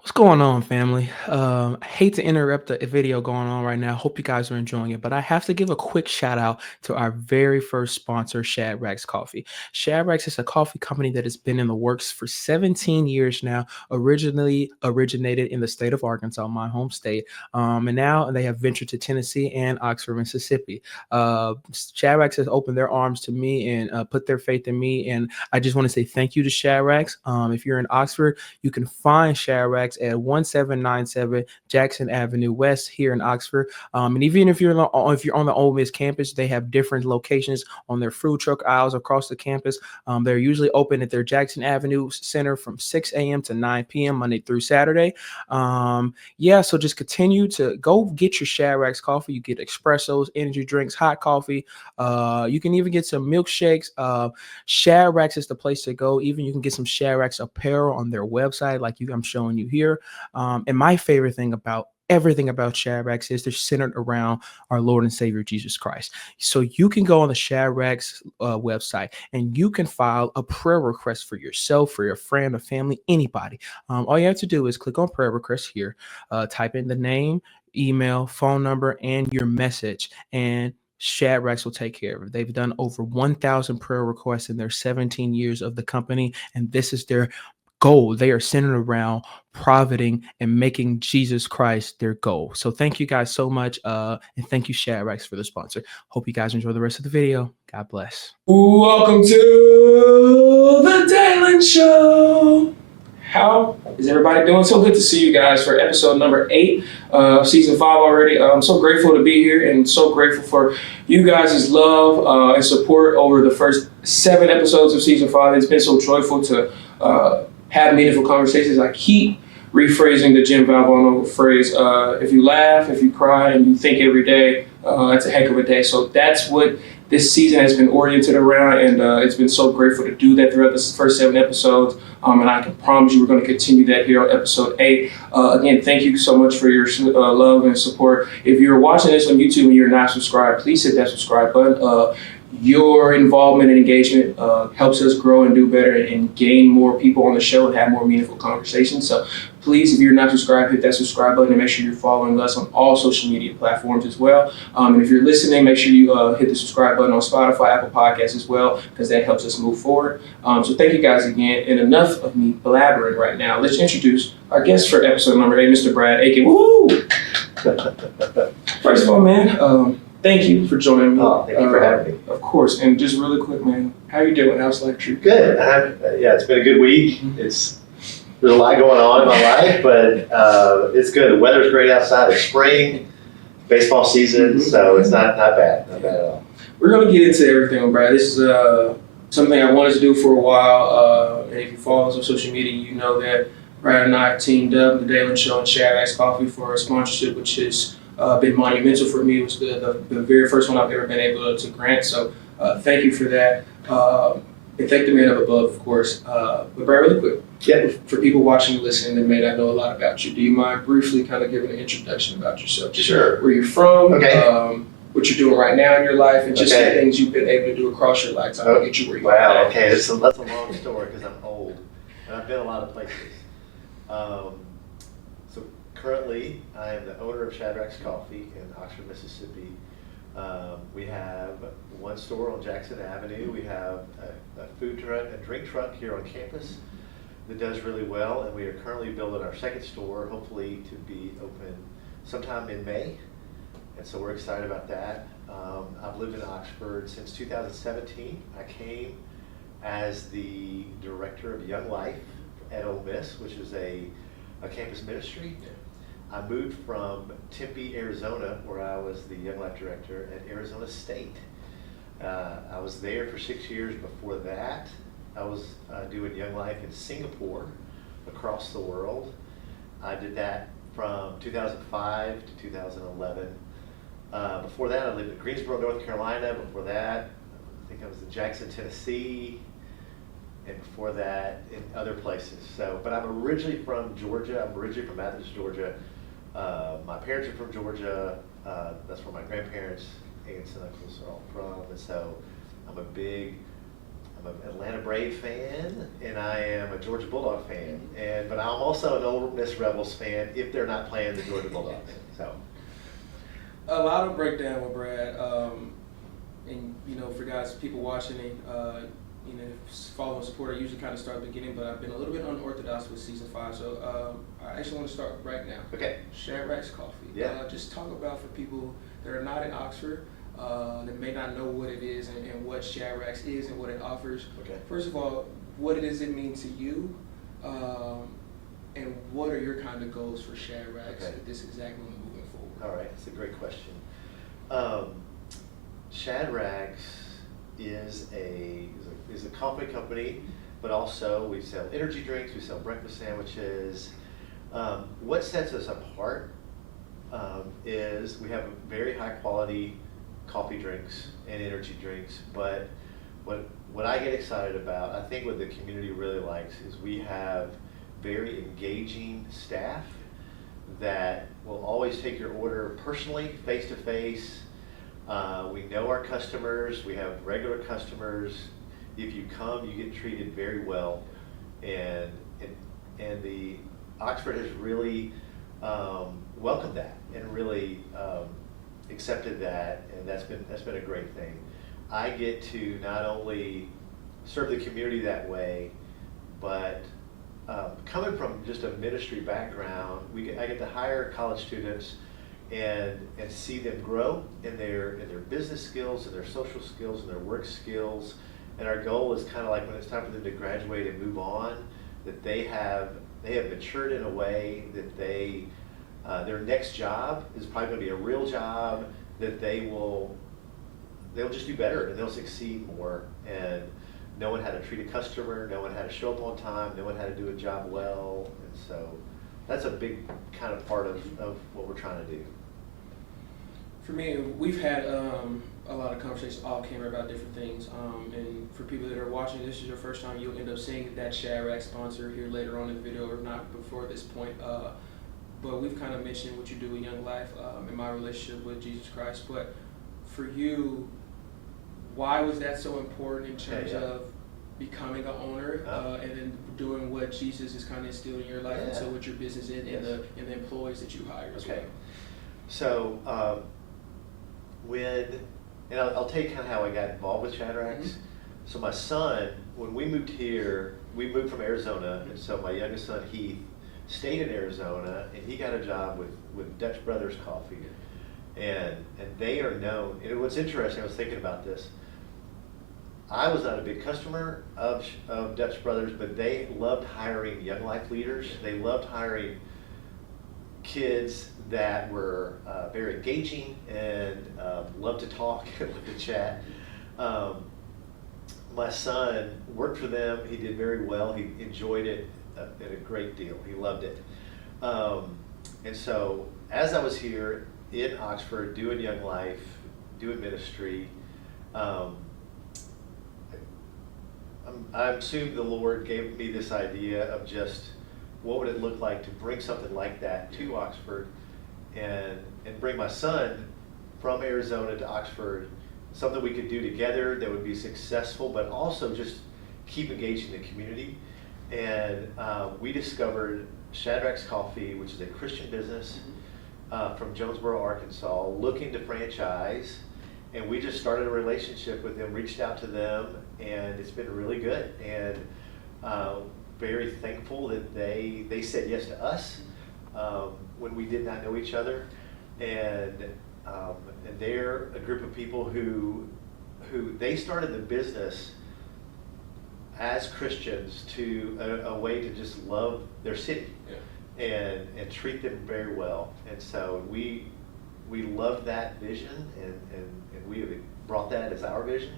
What's going on, family? I hate to interrupt the video going on right now. Hope you guys are enjoying it, but I have to give a quick shout out to our very first sponsor, Shadrachs Coffee. Shadrachs is a coffee company that has been in the works for 17 years now. Originally originated in the state of Arkansas, my home state, and now they have ventured to Tennessee and Oxford, Mississippi. Shadrachs has opened their arms to me and put their faith in me, and I just want to say thank you to Shadrachs. If you're in Oxford, you can find Shadrachs at 1797 Jackson Avenue West here in Oxford. And even if you're on the Ole Miss campus, they have different locations on their food truck aisles across the campus. They're usually open at their Jackson Avenue Center from 6 a.m. to 9 p.m. Monday through Saturday. So just continue to go get your Shadrachs coffee. You get espressos, energy drinks, hot coffee. You can even get some milkshakes. Shadrachs is the place to go. Even you can get some Shadrachs apparel on their website, like I'm showing you here. And my favorite thing about everything about Shadrachs is they're centered around our Lord and Savior Jesus Christ. So you can go on the Shadrachs website and you can file a prayer request for yourself, for your friend, or family, anybody. All you have to do is click on prayer request here, type in the name, email, phone number, and your message, and Shadrachs will take care of it. They've done over 1,000 prayer requests in their 17 years of the company, and this is their goal. They are centered around profiting and making Jesus Christ their goal. So thank you guys so much, and thank you, Shadrachs, for the sponsor. Hope you guys enjoy the rest of the video. God bless. Welcome to the Dalen Show. How is everybody doing? So good to see you guys for episode number 8 of season 5 already. I'm so grateful to be here and so grateful for you guys' love and support over the first 7 episodes of season 5. It's been so joyful to have meaningful conversations. I keep rephrasing the Jim Valvano phrase, if you laugh, if you cry, and you think every day, it's a heck of a day. So that's what this season has been oriented around, and it's been so grateful to do that throughout the first 7 episodes. And I can promise you we're going to continue that here on episode 8. Again, thank you so much for your love and support. If you're watching this on YouTube and you're not subscribed, please hit that subscribe button. Your involvement and engagement helps us grow and do better and gain more people on the show and have more meaningful conversations. So please, if you're not subscribed, hit that subscribe button and make sure you're following us on all social media platforms as well. And if you're listening, make sure you hit the subscribe button on Spotify, Apple Podcasts as well, because that helps us move forward. So thank you guys again. And enough of me blabbering right now. Let's introduce our guest for episode number 8, Mr. Brad Akin. Woo! First of all, man, thank you for joining me. Oh, thank you for having me. Of course. And just really quick, man, how you doing? How's life treating you? Good. It's been a good week. There's a lot going on in my life, but it's good. The weather's great outside. It's spring, baseball season, so it's not bad. Not bad at all. We're going to get into everything, Brad. This is something I wanted to do for a while. And if you follow us on social media, you know that Brad and I teamed up, The Dalen Show and Shadrachs Coffee, for a sponsorship, which has been monumental for me. It was the very first one I've ever been able to grant. So thank you for that. And thank the man up above, of course. But Brad, really quick, for people watching and listening that may not know a lot about you, do you mind briefly kind of giving an introduction about yourself? Just Sure. Where you're from, Okay. what you're doing right now in your life, and just the things you've been able to do across your life to get you where you are. Wow, okay. That's a long story because I'm old. And I've been a lot of places. So currently, I am the owner of Shadrachs Coffee in Oxford, Mississippi. We have one store on Jackson Avenue. We have a food truck, a drink truck here on campus that does really well, and we are currently building our second store, hopefully to be open sometime in May, and so we're excited about that. I've lived in Oxford since 2017. I came as the director of Young Life at Ole Miss, which is a campus ministry. I moved from Tempe, Arizona, where I was the Young Life Director at Arizona State. I was there for 6 years. Before that, I was doing Young Life in Singapore, across the world. I did that from 2005 to 2011. Before that, I lived in Greensboro, North Carolina. Before that, I think I was in Jackson, Tennessee. And before that, in other places. So, but I'm originally from Georgia. I'm originally from Athens, Georgia. My parents are from Georgia. That's where my grandparents aunts and uncles are all from, and so I'm an Atlanta Brave fan, and I am a Georgia Bulldog fan, but I'm also an Ole Miss Rebels fan if they're not playing the Georgia Bulldogs. So A lot of breakdown with Brad, and for guys, people watching it, following support, I usually kind of start at the beginning, but I've been a little bit unorthodox with season 5, so I actually want to start right now. okay, Shadrachs Coffee. Yeah. Just talk about, for people that are not in Oxford, that may not know what it is and what Shadrachs is and what it offers. okay. First of all, what does it mean to you, and what are your kind of goals for Shadrachs Okay. at this exact moment moving forward? All right, that's a great question. Shadrachs is a coffee company, but also we sell energy drinks, we sell breakfast sandwiches. What sets us apart is we have very high quality coffee drinks and energy drinks, but what I get excited about, I think what the community really likes, is we have very engaging staff that will always take your order personally, face to face. We know our customers, we have regular customers. If you come, you get treated very well, and the Oxford has really welcomed that and really accepted that, and that's been a great thing. I get to not only serve the community that way, but coming from just a ministry background, I get to hire college students and see them grow in their business skills and their social skills and their work skills. And our goal is kind of like when it's time for them to graduate and move on, that they have matured in a way that their next job is probably going to be a real job, that they'll just do better and they'll succeed more, and knowing how to treat a customer, knowing how to show up on time, knowing how to do a job well. And so that's a big kind of part of what we're trying to do. For me, we've had a lot of conversations off camera about different things, and for people that are watching, this is your first time, you'll end up seeing that Shadrachs sponsor here later on in the video, or not before this point. But we've kind of mentioned what you do in Young Life, and my relationship with Jesus Christ. But for you, why was that so important in terms of becoming an owner, and then doing what Jesus is kind of instilled in your life, and so what your business is, and the employees that you hire as well? So I'll tell you kind of how I got involved with Shadrachs. Mm-hmm. So my son, when we moved here, we moved from Arizona, and so my youngest son, Heath, stayed in Arizona, and he got a job with Dutch Brothers Coffee. And they are known, and what's interesting, I was thinking about this, I was not a big customer of Dutch Brothers, but they loved hiring young life leaders. They loved hiring kids that were very engaging and loved to talk and loved to chat. My son worked for them. He did very well. He enjoyed it a great deal. He loved it. And so as I was here in Oxford doing Young Life, doing ministry, I assume the Lord gave me this idea of just what would it look like to bring something like that to Oxford, and bring my son from Arizona to Oxford, something we could do together that would be successful, but also just keep engaging the community. And we discovered Shadrachs Coffee, which is a Christian business from Jonesboro, Arkansas, looking to franchise. And we just started a relationship with them, reached out to them, and it's been really good. And very thankful that they said yes to us when we did not know each other. And they're a group of people who they started the business as Christians to a way to just love their city and treat them very well. And so we loved that vision, and we have brought that as our vision.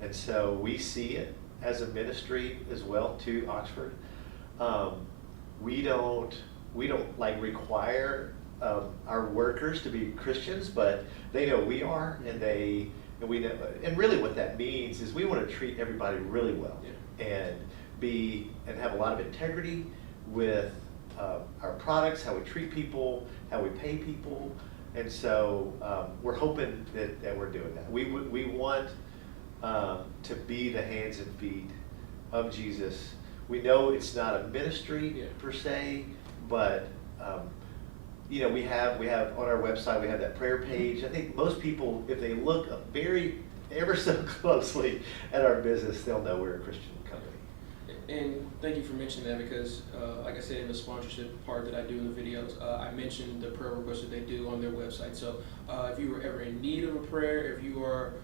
And so we see it as a ministry as well to Oxford. We don't like require our workers to be Christians, but they know we are, and we know, and really what that means is we want to treat everybody really well, and have a lot of integrity with our products, how we treat people, how we pay people, And so we're hoping that we're doing that. We want to be the hands and feet of Jesus. We know it's not a ministry per se, but we have on our website, we have that prayer page. I think most people, if they look ever so closely at our business, they'll know we're a Christian company. And thank you for mentioning that, because like I said, in the sponsorship part that I do in the videos, I mentioned the prayer requests that they do on their website. So if you were ever in need of a prayer, if you are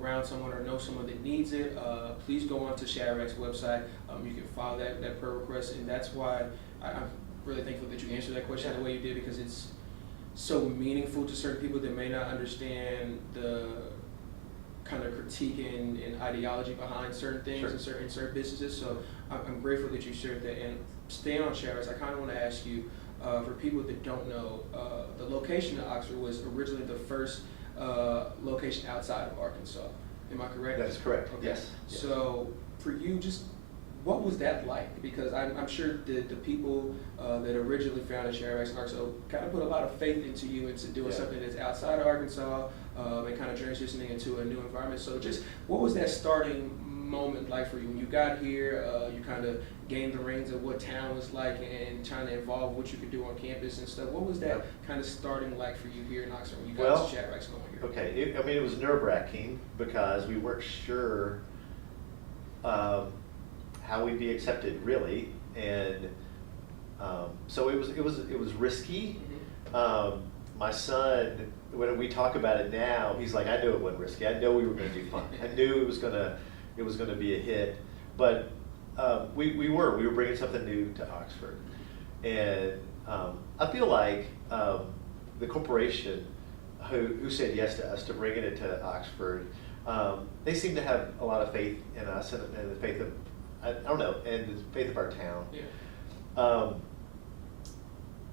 around someone or know someone that needs it, please go on to Shadrachs' website. You can file that prayer request, and that's why I'm really thankful that you answered that question the way you did, because it's so meaningful to certain people that may not understand the kind of critique and ideology behind certain things and certain businesses. So I'm grateful that you shared that. And staying on Shadrachs, I kind of want to ask you, for people that don't know, the location of Oxford was originally the first location outside of Arkansas. Am I correct? That's correct. Okay. Yes. So for you, just what was that like? Because I'm sure the people that originally founded Shadrachs in Arkansas kind of put a lot of faith into you, into doing something that's outside of Arkansas, and kind of transitioning into a new environment. So just what was that starting moment like for you when you got here? You kind of gained the reins of what town was like and trying to evolve what you could do on campus and stuff. What was that kind of starting like for you here in Oxford when you got to Shadrachs going here? Okay, it was nerve-wracking because we weren't sure how we'd be accepted really, and so it was risky. My son, when we talk about it now, he's like, I knew it wasn't risky. I know we were going to do fine. I knew it was gonna be a hit, but we were bringing something new to Oxford, and I feel like the corporation who said yes to us to bringing it to Oxford, they seem to have a lot of faith in us and the faith of and the faith of our town. Yeah.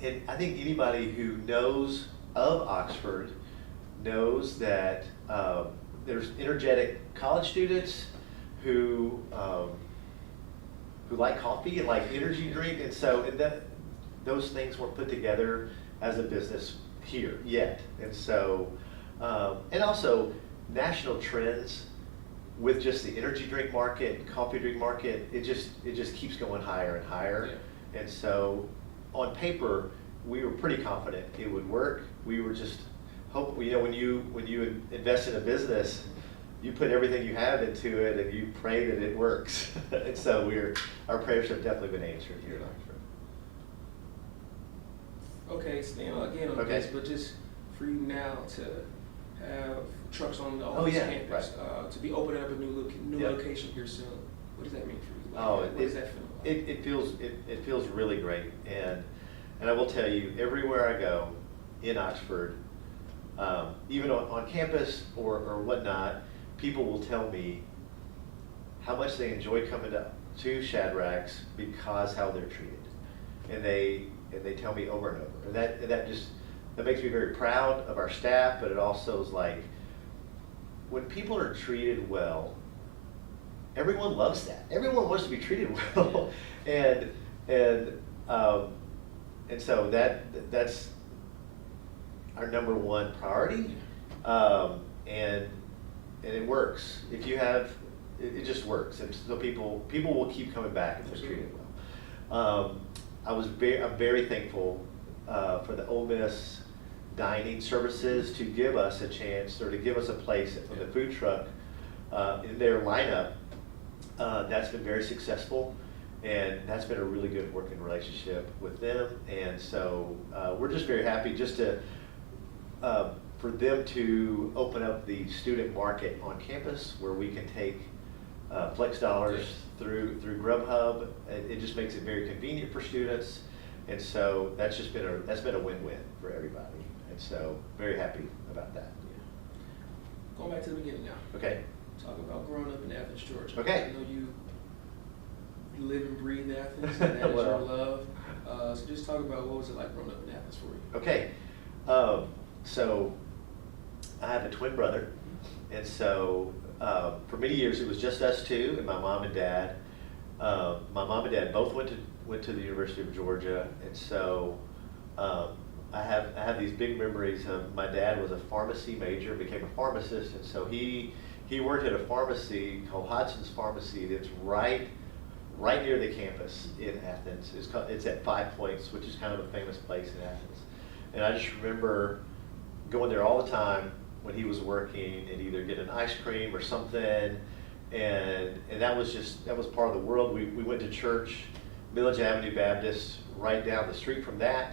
And I think anybody who knows of Oxford knows that there's energetic college students who like coffee and like energy drink, and so those things weren't put together as a business here yet, and so and also national trends with just the energy drink market, coffee drink market, it just keeps going higher and higher, and so on paper we were pretty confident it would work. We were just hoping, when you invest in a business, you put everything you have into it and you pray that it works. And so our prayers have definitely been answered here in Oxford. Okay, staying again on this, but just for you now to have trucks on the campus, to be opening up a new location here soon. What does that mean for you? What does that feel like? It feels really great, and I will tell you, everywhere I go in Oxford, even on campus or whatnot, people will tell me how much they enjoy coming to Shadrachs because how they're treated, and they tell me over and over. And that makes me very proud of our staff, but it also is like, when people are treated well, everyone loves that. Everyone wants to be treated well, and so that's our number one priority, and it works. If you have, it just works, and so people will keep coming back if they're treated well. I'm very thankful for the Ole Miss dining services to give us a chance, or to give us a place with a food truck in their lineup. That's been very successful, and that's been a really good working relationship with them, and so we're just very happy just to for them to open up the student market on campus where we can take flex dollars through Grubhub. It just makes it very convenient for students, and so that's been a win-win for everybody, and so very happy about that. Yeah. Going back to the beginning now. Okay. Talk about growing up in Athens, Georgia. Okay. I know you live and breathe Athens, and that is your love. So just talk about what was it like growing up in Athens for you. Okay. So I have a twin brother, and so for many years it was just us two and my mom and dad. My mom and dad both went to the University of Georgia, and so I have these big memories of my dad was a pharmacy major, became a pharmacist, and so he worked at a pharmacy called Hodson's Pharmacy that's right near the campus in Athens. It's at 5 Points, which is kind of a famous place in Athens. And I just remember going there all the time when he was working and either get an ice cream or something. And that was part of the world. We went to church, Village Avenue Baptist, right down the street from that.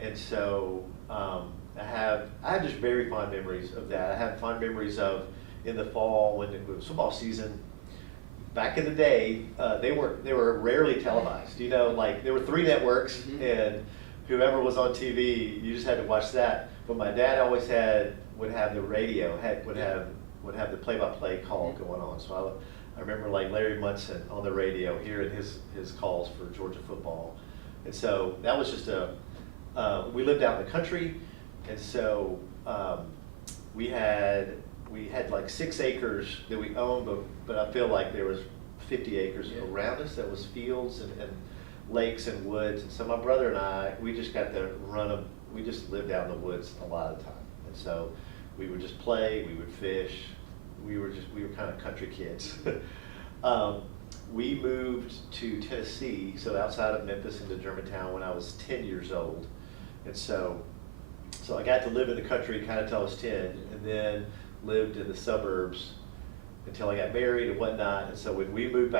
And so I have just very fond memories of that. I have fond memories of in the fall when it was football season. Back in the day, they were rarely televised. You know, like there were 3 networks, mm-hmm. and whoever was on TV, you just had to watch that. But my dad always would have the radio, would have the play-by-play call going on. So I remember like Larry Munson on the radio hearing his calls for Georgia football. And so that was just we lived out in the country, and so we had like 6 acres that we owned, but I feel like there was 50 acres around us that was fields and lakes and woods. And so my brother and I, we just got to we just lived out in the woods a lot of the time. And so we would just play, we would fish, we were kind of country kids. We moved to Tennessee, so outside of Memphis into Germantown when I was 10 years old. And so I got to live in the country kind of till I was 10, and then lived in the suburbs until I got married and whatnot. And so when we moved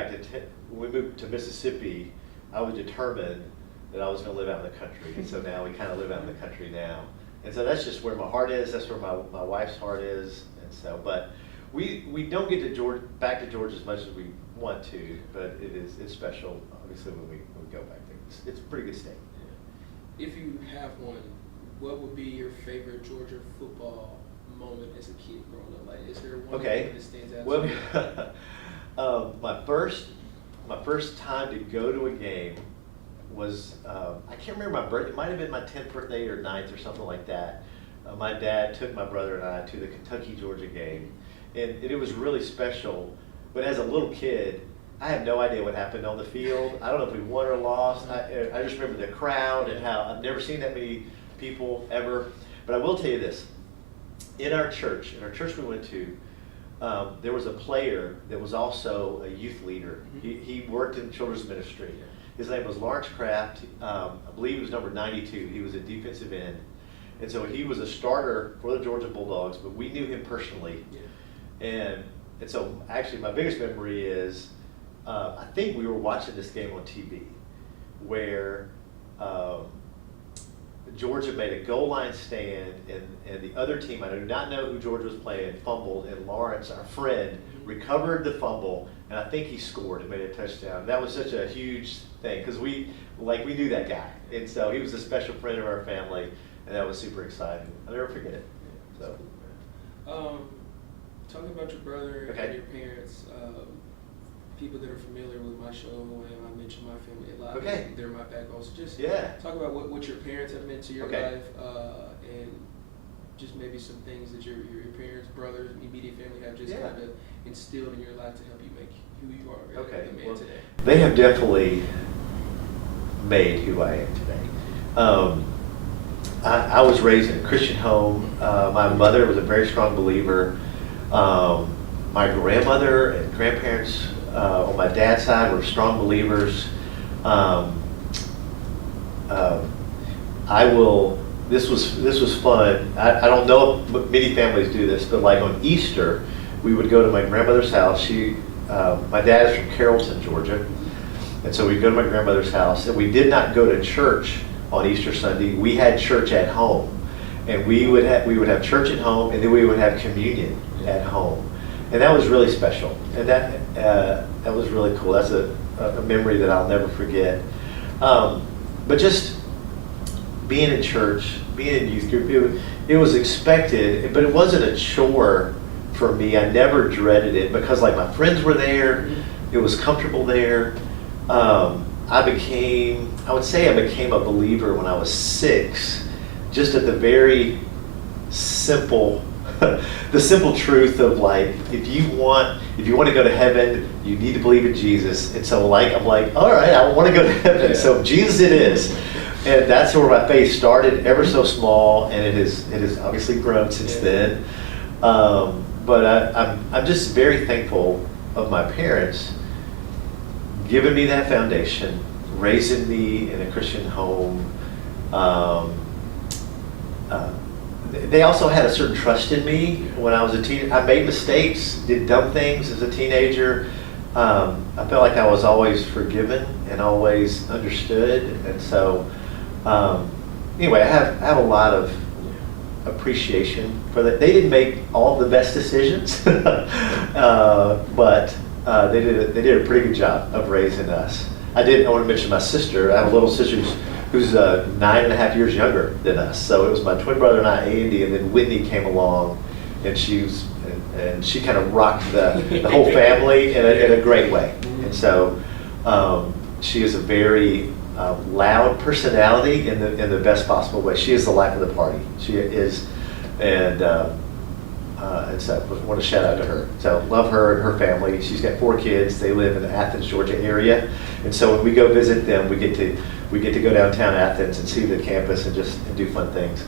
to Mississippi, I was determined that I was going to live out in the country. And so now we kind of live out in the country now. And so that's just where my heart is. That's where my wife's heart is. And so, but we don't get to back to Georgia as much as we want to, but it's special. Obviously, when we go back there, it's a pretty good state. If you have one, what would be your favorite Georgia football moment as a kid growing up? Like, is there one that stands out? Well, my first time to go to a game was I can't remember my birthday. It might have been my 10th birthday or 9th or something like that. My dad took my brother and I to the Kentucky-Georgia game, and it was really special. But as a little kid, I had no idea what happened on the field. I don't know if we won or lost. I just remember the crowd and how I've never seen that many people ever. But I will tell you this. In our church we went to, there was a player that was also a youth leader. He worked in children's ministry. His name was Lawrence Kraft. I believe he was number 92. He was a defensive end. And so he was a starter for the Georgia Bulldogs, but we knew him personally. And so actually my biggest memory is, I think we were watching this game on TV where Georgia made a goal line stand, and the other team, I do not know who Georgia was playing, fumbled, and Lawrence, our friend, recovered the fumble, and I think he scored and made a touchdown. That was such a huge thing because we knew that guy, and so he was a special friend of our family, and that was super exciting. I'll never forget it. So, talking about your brother and your parents, people that are familiar with my show, and I mention my family a lot. They're my backbone. So just talk about what your parents have meant to your life, and just maybe some things that your parents, brothers, immediate family have just kind of instilled in your life to help you make who you are the man today. They have definitely made who I am today. I was raised in a Christian home. My mother was a very strong believer. My grandmother and grandparents on my dad's side were strong believers. This was fun. I don't know if many families do this, but like on Easter, we would go to my grandmother's house. My dad is from Carrollton, Georgia, and so we'd go to my grandmother's house. And we did not go to church on Easter Sunday. We had church at home, and we would have church at home, and then we would have communion at home, and that was really special. And that was really cool. That's a memory that I'll never forget. But just being in church, being in youth group, it was expected, but it wasn't a chore for me. I never dreaded it because like my friends were there. It was comfortable there. I would say I became a believer when I was 6, just at the very simple, the simple truth of like, if you want to go to heaven, you need to believe in Jesus. And so like, I'm like, all right, I want to go to heaven. So Jesus it is. And that's where my faith started, ever so small, and it has obviously grown since then. But I'm just very thankful of my parents giving me that foundation, raising me in a Christian home. They also had a certain trust in me when I was a teenager. I made mistakes, did dumb things as a teenager. I felt like I was always forgiven and always understood, and so anyway, I have a lot of appreciation for that. They didn't make all the best decisions, but they did a pretty good job of raising us. I want to mention my sister. I have a little sister who's 9.5 years younger than us. So it was my twin brother and I, Andy, and then Whitney came along, and she kind of rocked the whole family in a great way. And so she is a very loud personality in the best possible way. She is the life of the party. She is, and so I want to shout out to her. So love her and her family. She's got 4 kids. They live in the Athens, Georgia area, and so when we go visit them, we get to go downtown Athens and see the campus and do fun things.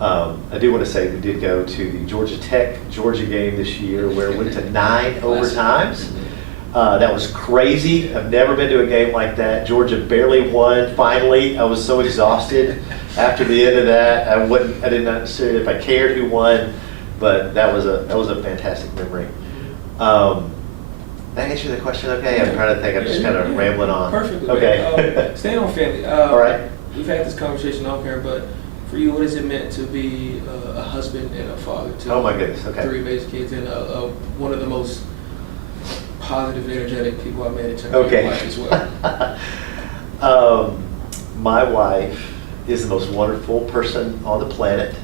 I do want to say we did go to the Georgia game this year, where it went to 9 overtimes. That was crazy. I've never been to a game like that. Georgia barely won. Finally, I was so exhausted after the end of that. I did not necessarily if I cared who won, but that was a fantastic memory. Did I answer the question okay? I'm trying to think. I'm just kind of rambling on. Perfectly. Okay. Staying on family. All right. We've had this conversation off here, but for you, what has it meant to be a husband and a father to oh my goodness. Okay. 3 amazing kids and one of the most positive, energetic people I've met in terms of life as well? My wife is the most wonderful person on the planet.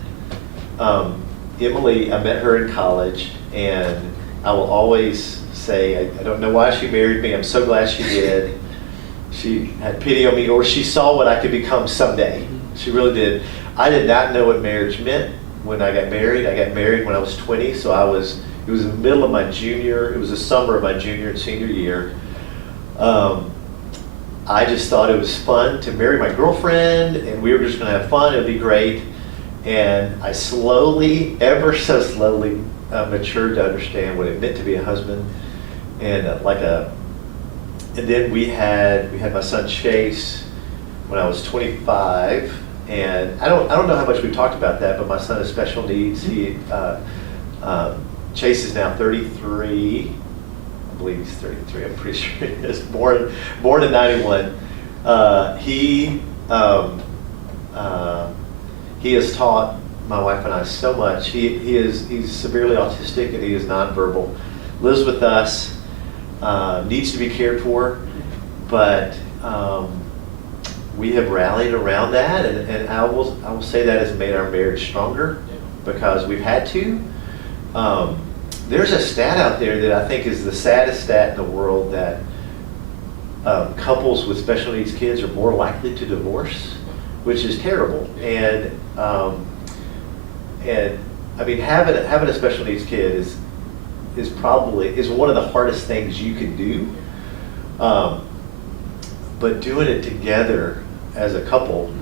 Emily, I met her in college, and I will always say, I don't know why she married me. I'm so glad she did. She had pity on me, or she saw what I could become someday. She really did. I did not know what marriage meant when I got married. I got married when I was 20, so it was in the middle of my it was the summer of my junior and senior year. I just thought it was fun to marry my girlfriend, and we were just going to have fun. It would be great. And I slowly, ever so slowly, matured to understand what it meant to be a husband, and and then we had my son Chase when I was 25, and I don't know how much we talked about that, but my son has special needs. Chase is now 33. I believe he's 33. I'm pretty sure he is. Born in 91. He has taught my wife and I so much. He's severely autistic, and he is nonverbal. Lives with us. Needs to be cared for, but we have rallied around that, and I will say that has made our marriage stronger because we've had to. There's a stat out there that I think is the saddest stat in the world, that couples with special needs kids are more likely to divorce, which is terrible. And I mean, having a special needs kid is one of the hardest things you can do. But doing it together as a couple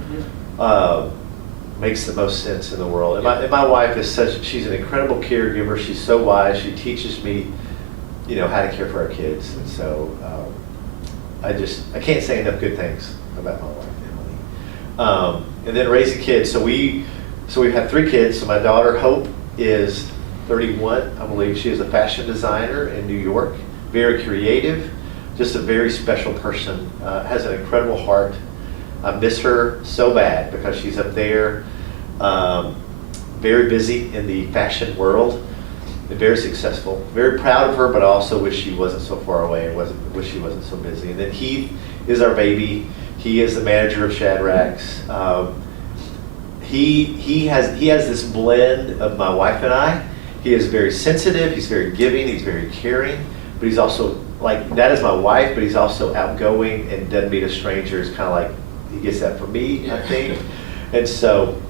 makes the most sense in the world. And my wife is she's an incredible caregiver. She's so wise. She teaches me, how to care for our kids. And so I can't say enough good things about my wife, Emily. And then raising kids. So we've had 3 kids. So my daughter Hope is 31, I believe. She is a fashion designer in New York. Very creative. Just a very special person. Has an incredible heart. I miss her so bad because she's up there, very busy in the fashion world, and very successful. Very proud of her, but I also wish she wasn't so far away and wish she wasn't so busy. And then Heath is our baby. He is the manager of Shadrachs. He has this blend of my wife and I. He is very sensitive. He's very giving. He's very caring. But he's also that is my wife. But he's also outgoing and doesn't meet a stranger. It's kind of like he gets that from me, I think. And so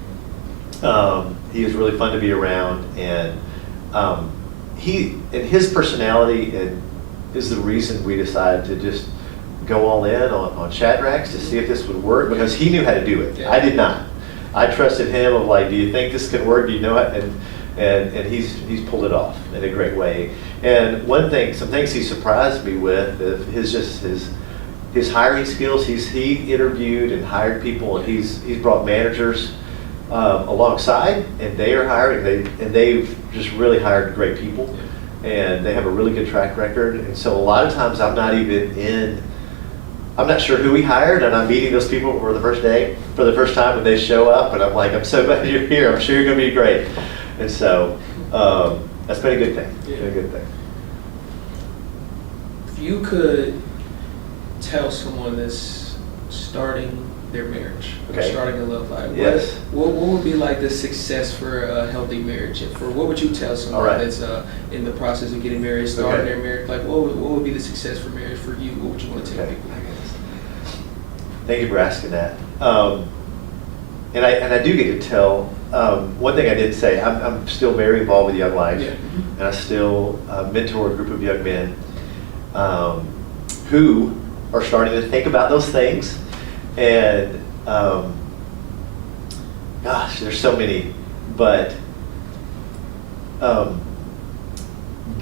he is really fun to be around. And his personality is the reason we decided to just go all in on Shadrachs to see if this would work, because he knew how to do it. Yeah. I did not. I trusted him of like, do you think this can work? Do you know it? And he's pulled it off in a great way. And some things he surprised me with, his hiring skills. He interviewed and hired people, and he's brought managers alongside, and they are hiring. They've just really hired great people, and they have a really good track record. And so a lot of times I'm not sure who he hired, and I'm meeting those people for the first time, and they show up, and I'm like, I'm so glad you're here. I'm sure you're going to be great. And so that's been a good thing. Yeah. Been a good thing. If you could tell someone that's starting their marriage, or starting a love life, yes. what would be like the success for a healthy marriage? And what would you tell someone that's in the process of getting married, starting their marriage? Like, what would be the success for marriage for you? What would you want to tell people? Thank you for asking that. And I do get to tell. One thing I did say, I'm still very involved with Young Life, and I still mentor a group of young men who are starting to think about those things. And gosh, there's so many, but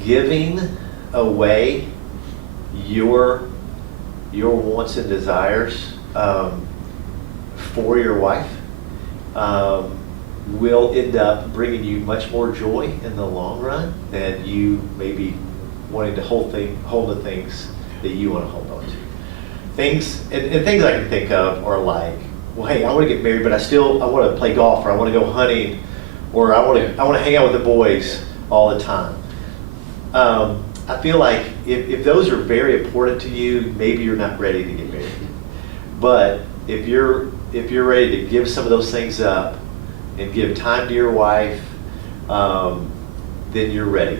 giving away your wants and desires for your wife will end up bringing you much more joy in the long run than you maybe wanting to hold the things that you want to hold on to. Things and things I can think of are like, well, hey, I want to get married, but I want to play golf, or I want to go hunting, or I want to hang out with the boys all the time. I feel like if those are very important to you, maybe you're not ready to get married. But if you're ready to give some of those things up and give time to your wife, then you're ready.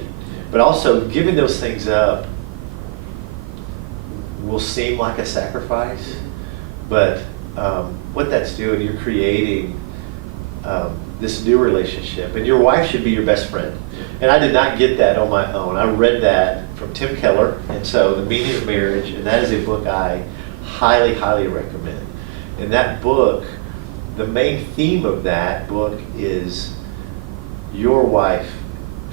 But also, giving those things up will seem like a sacrifice, but what that's doing, you're creating this new relationship, and your wife should be your best friend. And I did not get that on my own. I read that from Tim Keller, and so The Meaning of Marriage, and that is a book I highly, highly recommend. In that book, the main theme of that book is your wife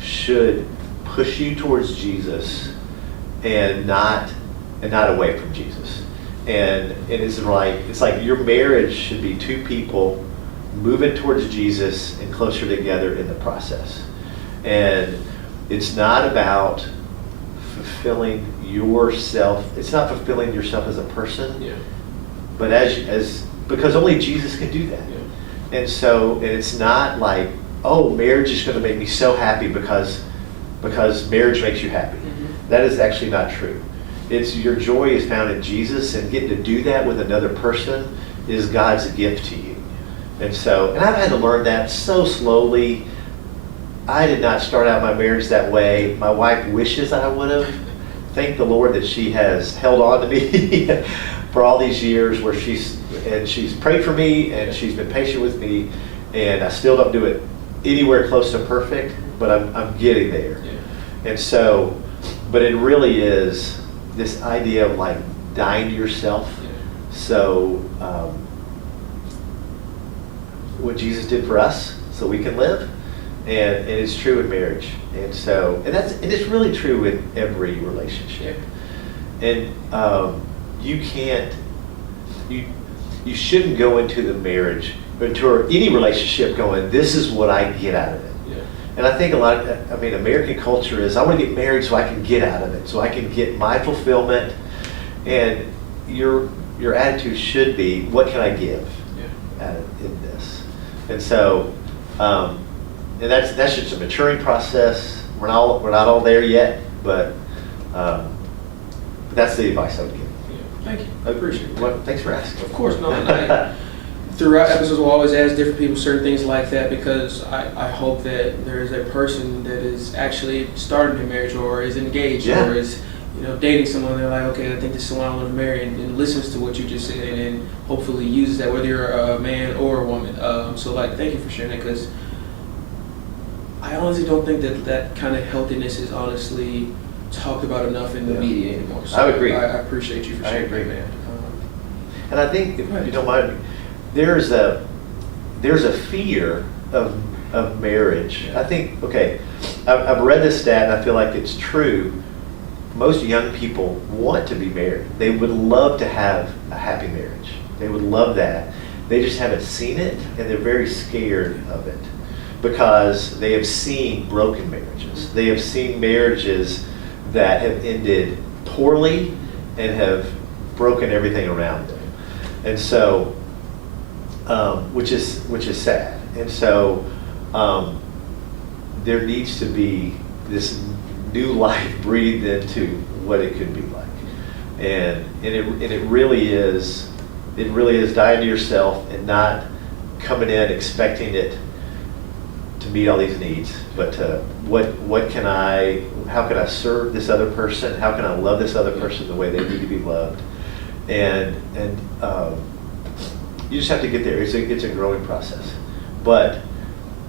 should push you towards Jesus and not away from Jesus. And it's like your marriage should be two people moving towards Jesus and closer together in the process. And it's not about fulfilling yourself. It's not fulfilling yourself as a person, but as because only Jesus can do that. And so, and it's not like, oh, marriage is going to make me so happy because marriage makes you happy. That is actually not true. It's your joy is found in Jesus, and getting to do that with another person is God's gift to you. And so, and I've had to learn that so slowly. I did not start out my marriage that way. My wife wishes I would have. Thank the Lord that she has held on to me for all these years, where she's prayed for me, and she's been patient with me, and I still don't do it anywhere close to perfect, but I'm getting there. And so, but it really is this idea of like dying to yourself. So what Jesus did for us, so we can live, and it's true in marriage. And so, and it's really true in every relationship. And you shouldn't go into the marriage, or into any relationship going, this is what I get out of it. And I think American culture is, I want to get married so I can get out of it, so I can get my fulfillment. And your attitude should be, what can I give in this? And so, and that's just a maturing process. We're not all there yet, but that's the advice I would give. Thank you. I appreciate it. Well, thanks for asking. Of course, no. Throughout episodes, we'll always ask different people certain things like that, because I hope that there is a person that is actually starting their marriage, or is engaged, or is dating someone. They're like, okay, I think this is someone I want to marry, and listens to what you just said, and hopefully uses that, whether you're a man or a woman. So thank you for sharing that, because I honestly don't think that kind of healthiness is honestly talked about enough in the media anymore. So I would agree. I appreciate you for sharing. I agree, that. man. And I think, if you don't mind, there's a fear of marriage. I think, okay, I've read this stat and I feel like it's true. Most young people want to be married. They would love to have a happy marriage. They would love that. They just haven't seen it, and they're very scared of it because they have seen broken marriages. They have seen marriages that have ended poorly and have broken everything around them. And so, which is sad. And so, there needs to be this new life breathed into what it could be like, and it really is dying to yourself and not coming in expecting it to meet all these needs, but to how can I serve this other person? How can I love this other person the way they need to be loved? And you just have to get there. It's a growing process, but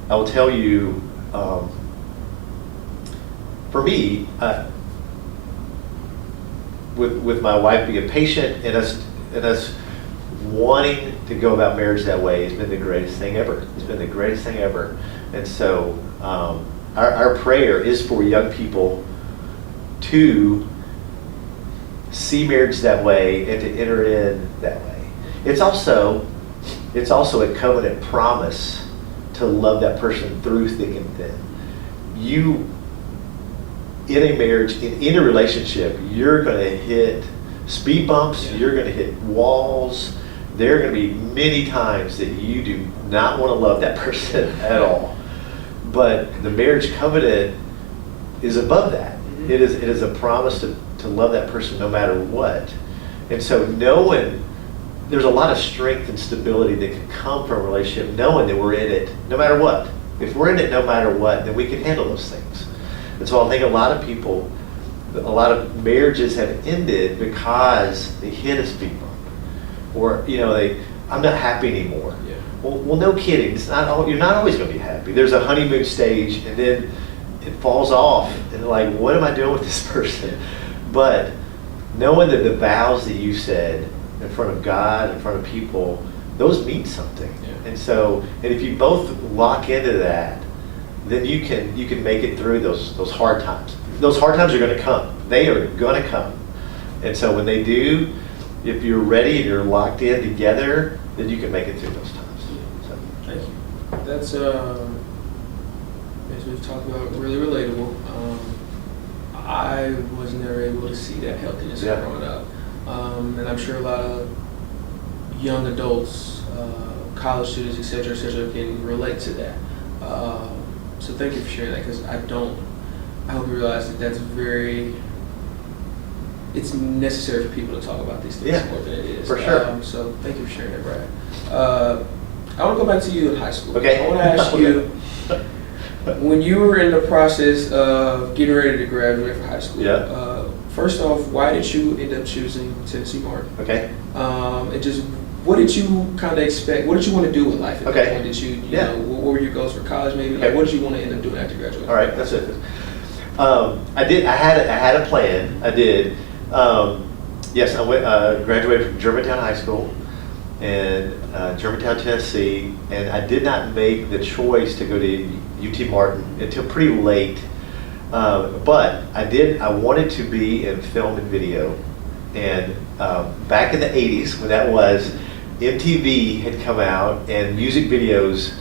I will tell you. For me, with my wife being patient and us wanting to go about marriage that way has been the greatest thing ever. It's been the greatest thing ever. And so our prayer is for young people to see marriage that way and to enter in that way. It's also a covenant promise to love that person through thick and thin. In a marriage, in a relationship, you're going to hit speed bumps, you're going to hit walls. There are going to be many times that you do not want to love that person at all. But the marriage covenant is above that. Mm-hmm. It is a promise to love that person no matter what. And so knowing there's a lot of strength and stability that can come from a relationship, knowing that we're in it no matter what. If we're in it no matter what, then we can handle those things. And so I think a lot of marriages have ended because they hit a speed bump, or I'm not happy anymore. Yeah. Well, no kidding. You're not always going to be happy. There's a honeymoon stage, and then it falls off, and like, what am I doing with this person? But knowing that the vows that you said in front of God, in front of people, those mean something. Yeah. And if you both lock into that, then you can make it through those hard times. Those hard times are going to come. They are going to come. And so when they do, if you're ready and you're locked in together, then you can make it through those times. So. Thank you. That's, as we've talked about, really relatable. I was never able to see that healthiness growing up. And I'm sure a lot of young adults, college students, et cetera, can relate to that. So thank you for sharing that, because I hope you realize that that's it's necessary for people to talk about these things more than it is. For sure. So thank you for sharing that, Brad. I want to go back to you in high school. Okay. I want to ask you, when you were in the process of getting ready to graduate from high school, first off, why did you end up choosing Tennessee Martin? Okay. And just, what did you kind of expect? What did you want to do with life at that point? Did you know, what were your goals for college maybe? Like, what did you want to end up doing after you graduated? All right, that's it. I had a plan. I did. Yes, I went graduated from Germantown High School in Germantown, Tennessee, and I did not make the choice to go to UT Martin until pretty late. But I wanted to be in film and video, and back in the 80s, when that was, MTV had come out, and music videos,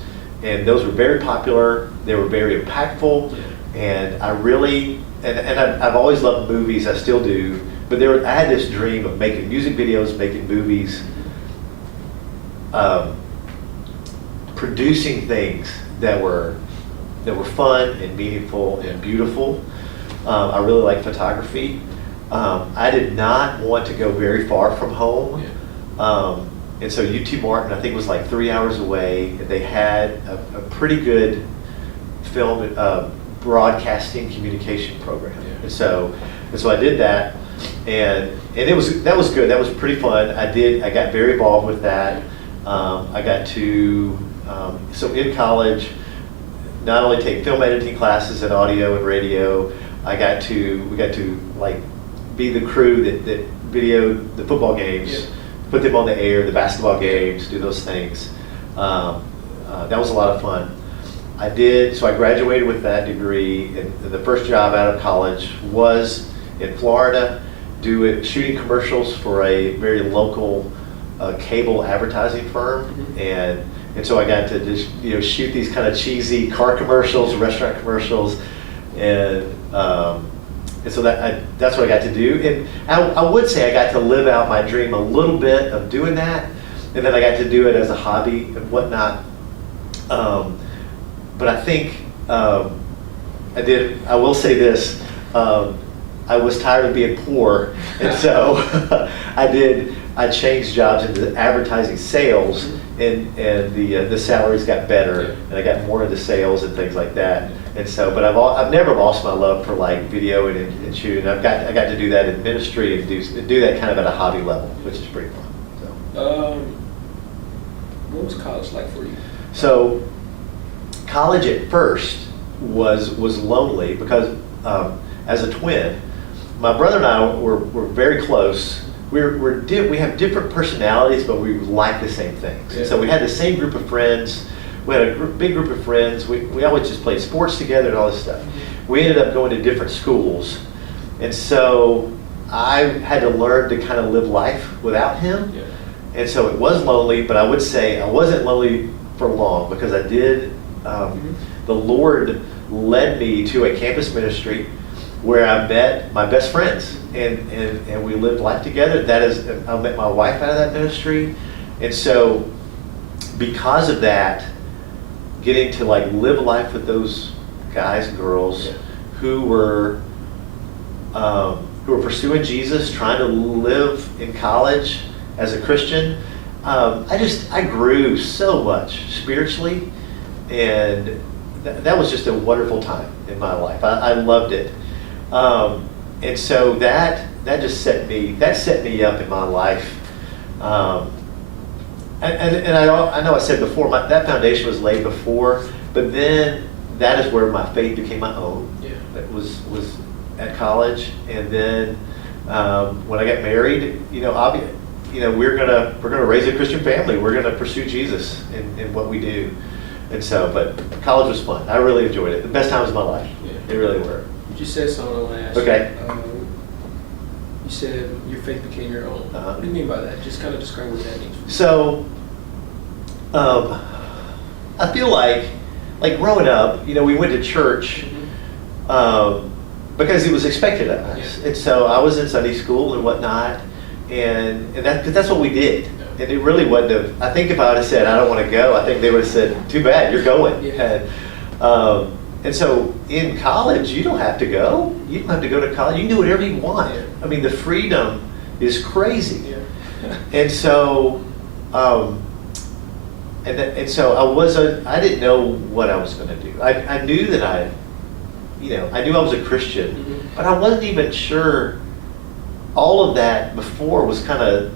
and those were very popular. They were very impactful, and I've always loved movies. I still do, but I had this dream of making music videos, making movies, producing things that were fun and meaningful and beautiful. I really like photography. I did not want to go very far from home. And so UT Martin, I think, was like 3 hours away. And they had a pretty good film broadcasting communication program. And so I did that, and that was good. That was pretty fun. I got very involved with that. I got to so in college, not only take film editing classes and audio and radio, we got to like be the crew that videoed the football games, put them on the air, the basketball games, do those things. That was a lot of fun. So I graduated with that degree, and the first job out of college was in Florida, shooting commercials for a very local cable advertising firm, and so I got to just shoot these kind of cheesy car commercials, restaurant commercials, and so that's what I got to do. And I would say I got to live out my dream a little bit of doing that, and then I got to do it as a hobby and whatnot. But I think I will say this, I was tired of being poor, and so I changed jobs into advertising sales, and the salaries got better, and I got more into sales and things like that. And so, but I've never lost my love for like video and shooting. I got to do that in ministry and do that kind of at a hobby level, which is pretty fun. So. What was college like for you? So, college at first was lonely because as a twin, my brother and I were very close. We have different personalities, but we like the same things. Yeah. So we had the same group of friends. We had a big group of friends. We always just played sports together and all this stuff. We ended up going to different schools, and so I had to learn to kind of live life without him. Yeah. And so it was lonely, but I would say I wasn't lonely for long because I did. The Lord led me to a campus ministry where I met my best friends, and we lived life together. I met my wife out of that ministry, and so because of that, getting to like live life with those guys and girls who were pursuing Jesus, trying to live in college as a Christian, I grew so much spiritually, and that was just a wonderful time in my life. I loved it. And so that just set me up in my life. And I know I said before, that foundation was laid before, but then that is where my faith became my own. Yeah. That was at college, and then when I got married, we're gonna raise a Christian family. We're gonna pursue Jesus in what we do, and so. But college was fun. I really enjoyed it. The best times of my life. Yeah. They really were. You said something I want to ask. Okay. You said your faith became your own. What do you mean by that? Just kind of describe what that means. So, I feel like growing up, we went to church because it was expected of us, and so I was in Sunday school and whatnot, and that's what we did. Yeah. And it really wouldn't have. I think if I would have said I don't want to go, I think they would have said, "Too bad, you're going." Yeah. And so in college, you don't have to go. You don't have to go to college. You can do whatever you want. Yeah. I mean, the freedom is crazy. Yeah. And so, and so I didn't know what I was going to do. I knew that I knew I was a Christian, but I wasn't even sure. All of that before was kind of,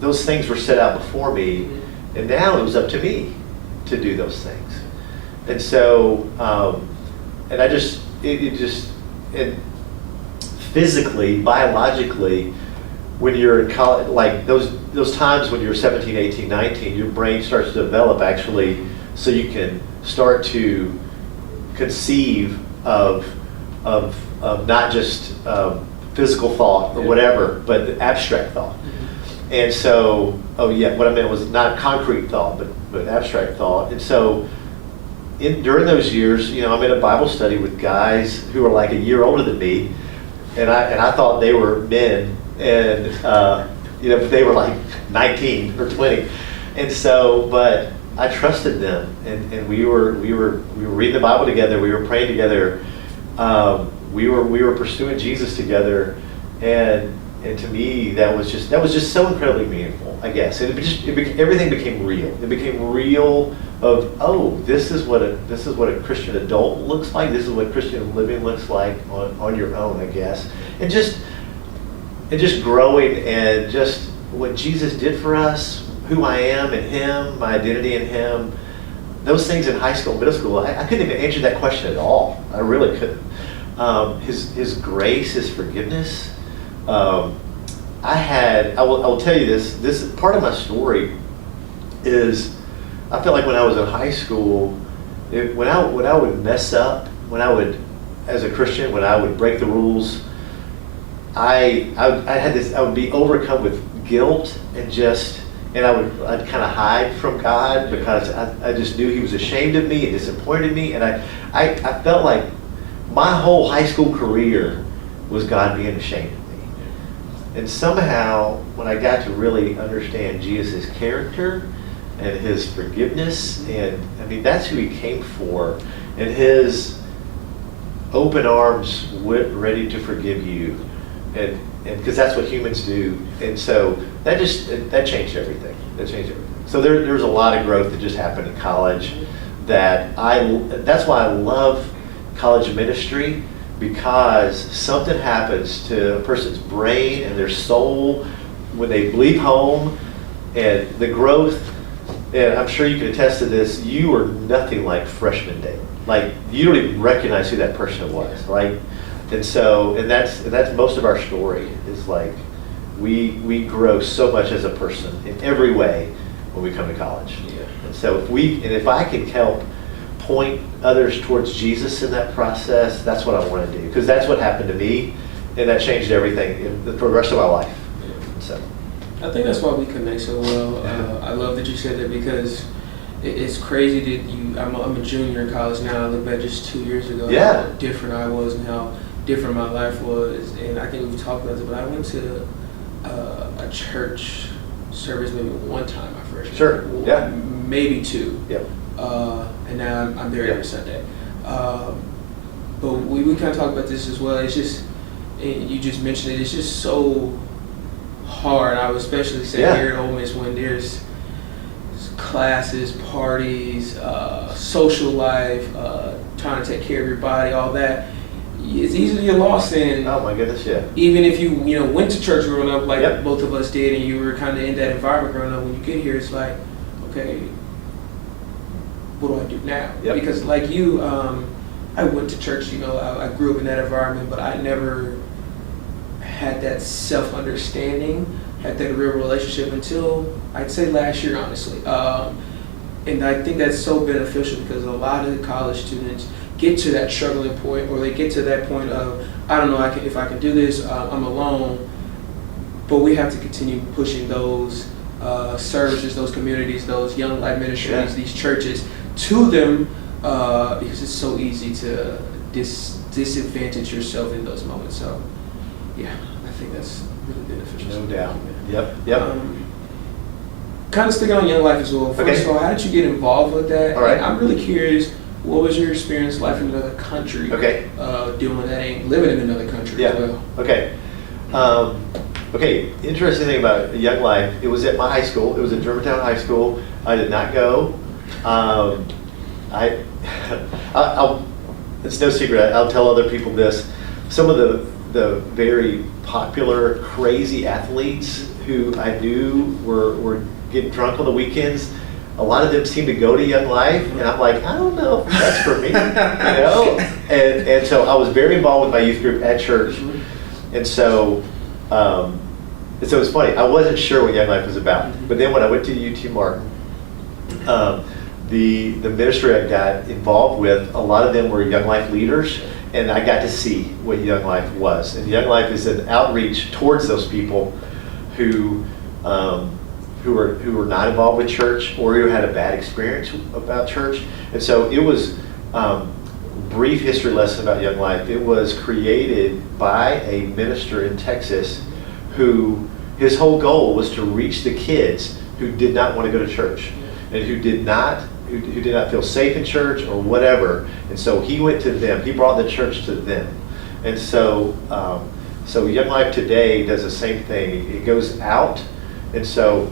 those things were set out before me, and now it was up to me to do those things. And so, and I just, it physically, biologically, when you're in college, like those times when you're 17, 18, 19, your brain starts to develop actually, so you can start to conceive of not just physical thought or whatever, but abstract thought. And so, what I meant was not concrete thought, but abstract thought. And so, during those years, I'm in a Bible study with guys who are like a year older than me, and I thought they were men, and they were like 19 or 20, and so, but I trusted them, and we were reading the Bible together, we were praying together, we were pursuing Jesus together, and to me that was just so incredibly meaningful, I guess. And everything became real. It became real of, this is what a Christian adult looks like. This is what Christian living looks like on your own, I guess. And just growing, and just what Jesus did for us, who I am in Him, my identity in Him. Those things in high school, middle school, I couldn't even answer that question at all. I really couldn't. His grace, His forgiveness. I will tell you this part of my story is, I felt like when I was in high school, when I would mess up, as a Christian, when I would break the rules, I would be overcome with guilt and I'd kind of hide from God because I just knew He was ashamed of me and disappointed me, and I felt like my whole high school career was God being ashamed of me. And somehow, when I got to really understand Jesus' character and His forgiveness, and I mean, that's who He came for, and His open arms ready to forgive you, and because that's what humans do. And so that changed everything. That changed everything. So there was a lot of growth that just happened in college. That's why I love college ministry, because something happens to a person's brain and their soul when they leave home, and the growth. And I'm sure you can attest to this. You were nothing like freshman day. Like, you don't even recognize who that person was, right? And that's most of our story, is like we grow so much as a person in every way when we come to college. Yeah. And so if I can help point others towards Jesus in that process, that's what I want to do, because that's what happened to me, and that changed everything for the rest of my life. Yeah. So I think that's why we connect so well. I love that you said that, because it's crazy that I'm a junior in college now. I look back just 2 years ago, yeah, how different I was and how different my life was. And I think we've talked about it, but I went to a church service maybe one time my freshman year. Sure. Yeah. Maybe two. Yep. And now I'm there every Sunday. But we kind of talked about this as well. It's just, you just mentioned it, it's just so hard. I would especially say here at Ole Miss, when there's classes, parties, social life, trying to take care of your body, all that. It's easy to get lost in. Oh my goodness, yeah. Even if you went to church growing up, like both of us did, and you were kind of in that environment growing up, when you get here, it's like, okay, what do I do now? Yep. Because like you, I went to church, I grew up in that environment, but I never had that self-understanding, had that real relationship until, I'd say, last year, honestly. And I think that's so beneficial, because a lot of college students get to that struggling point, or they get to that point of, I don't know if I can do this, I'm alone. But we have to continue pushing those services, those communities, those young life ministries, these churches to them, because it's so easy to disadvantage yourself in those moments. So, yeah, I think that's really beneficial. No doubt. Yep. Kind of sticking on young life as well. First of all, how did you get involved with that? All right. And I'm really curious, what was your experience life in another country? Okay. Doing that and living in another country as well. Okay. Interesting thing about Young Life, it was at my high school. It was at Germantown High School. I did not go. It's no secret. I'll tell other people this. Some of the very popular, crazy athletes who I knew were getting drunk on the weekends, a lot of them seem to go to Young Life, and I'm like, I don't know if that's for me, And so I was very involved with my youth group at church, and so it's funny. I wasn't sure what Young Life was about, but then when I went to UT Martin, the ministry I got involved with, a lot of them were Young Life leaders, and I got to see what Young Life was. And Young Life is an outreach towards those people who were not involved with church, or who had a bad experience about church. And so it was brief history lesson about Young Life. It was created by a minister in Texas who his whole goal was to reach the kids who did not want to go to church, and who did not feel safe in church or whatever. And so he went to them. He brought the church to them. And so Young Life today does the same thing. It goes out, and so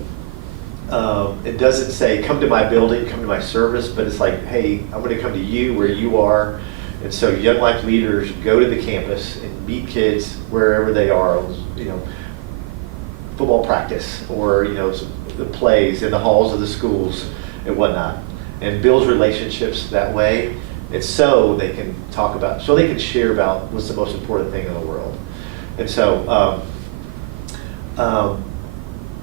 it doesn't say, come to my building, come to my service, but it's like, hey, I'm going to come to you where you are. And so Young Life leaders go to the campus and meet kids wherever they are, football practice, or the plays in the halls of the schools and whatnot, and builds relationships that way. It's so they can talk about, so they can share about what's the most important thing in the world. And so, all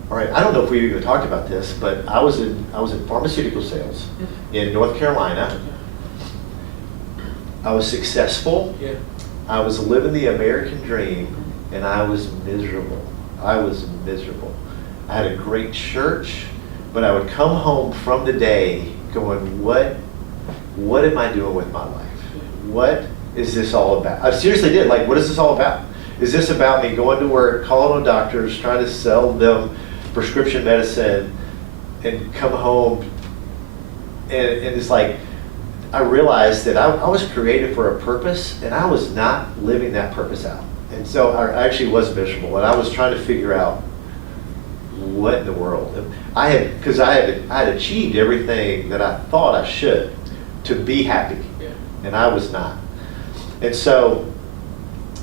right, I don't know if we even talked about this, but I was in pharmaceutical sales in North Carolina. I was successful. Yeah. I was living the American dream, and I was miserable. I was miserable. I had a great church, but I would come home from the day going, what am I doing with my life? What is this all about? I seriously did. Like, what is this all about? Is this about me going to work, calling on doctors, trying to sell them prescription medicine, and come home? And it's like, I realized that I was created for a purpose, and I was not living that purpose out. And so I actually was miserable, and I was trying to figure out what in the world. Because I had achieved everything that I thought I should to be happy, and I was not. And so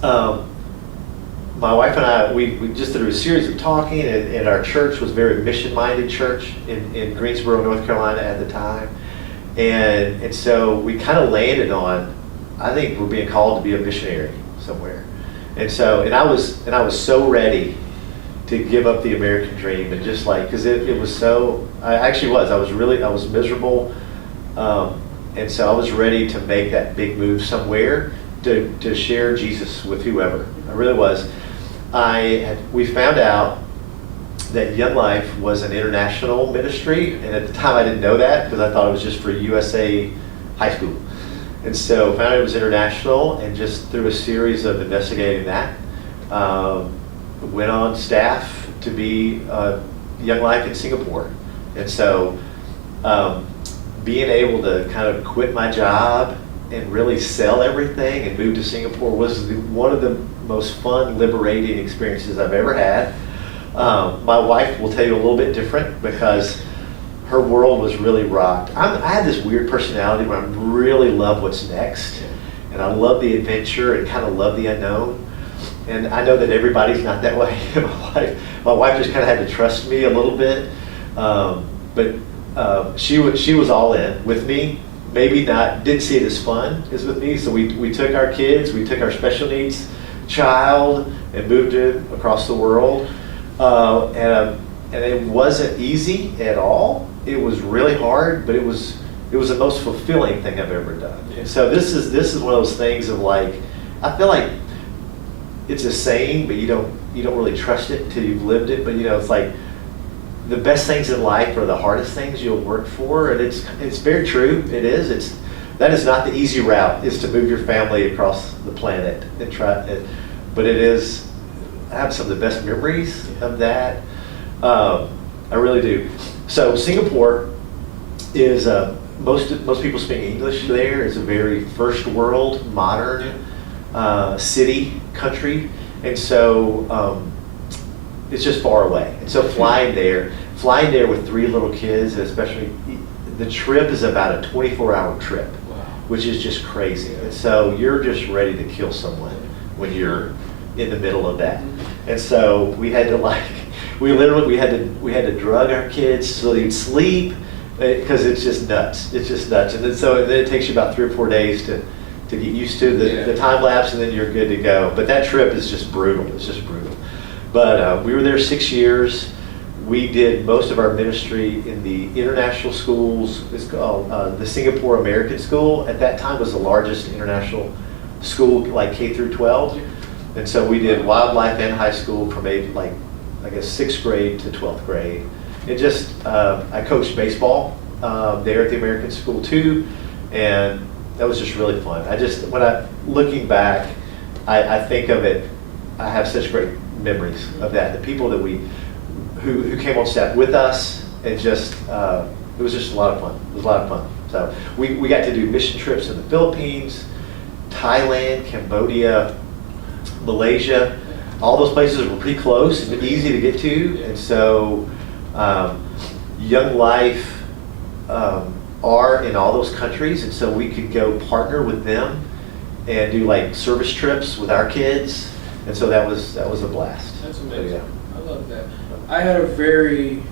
my wife and I, we just did a series of talking, and our church was a very mission-minded church in Greensboro, North Carolina at the time. And so we kind of landed on, I think we're being called to be a missionary somewhere. And I was so ready to give up the American dream, and just like, because it was so, I was miserable. And so I was ready to make that big move somewhere to share Jesus with whoever. I really was. We found out that Young Life was an international ministry, and at the time I didn't know that because I thought it was just for USA high school. And so found out it was international, and just through a series of investigating that, went on staff to be Young Life in Singapore. And so being able to kind of quit my job and really sell everything and move to Singapore was one of the most fun, liberating experiences I've ever had. My wife will tell you a little bit different because her world was really rocked. I had this weird personality where I really love what's next, and I love the adventure and kind of love the unknown. And I know that everybody's not that way. My wife just kind of had to trust me a little bit, but she was all in with me. Maybe not, didn't see it as fun as with me. So we took our kids, we took our special needs child, and moved it across the world. And it wasn't easy at all. It was really hard, but it was the most fulfilling thing I've ever done. And so this is one of those things of like, I feel like it's a saying, but you don't really trust it until you've lived it. But it's like the best things in life are the hardest things you'll work for, and it's very true. It is. That is not the easy route, is to move your family across the planet and try it. But it is. I have some of the best memories of that. I really do. So Singapore is most people speak English there. It's a very first world, modern city, country, and so it's just far away. And so flying there with 3 little kids, especially, the trip is about a 24-hour trip, which is just crazy. And so you're just ready to kill someone when you're in the middle of that. And so we had to we had to drug our kids so they'd sleep, because it's just nuts. It's just nuts. And then it takes you about 3 or 4 days to get used to the time lapse, and then you're good to go. But that trip is just brutal. It's just brutal. But we were there 6 years. We did most of our ministry in the international schools. It's called the Singapore American School. At that time was the largest international school, like K through 12. And so we did wildlife and high school from age, like, I guess, 6th grade to 12th grade. It just, I coached baseball there at the American School too, and that was just really fun. Looking back, I think of it, I have such great memories of that. The people that who came on staff with us, it was just a lot of fun. It was a lot of fun. So we got to do mission trips in the Philippines, Thailand, Cambodia, Malaysia. All those places were pretty close and easy to get to. And so Young Life are in all those countries, and so we could go partner with them and do like service trips with our kids. And so that was a blast. That's amazing. So, yeah. I love that. I had a very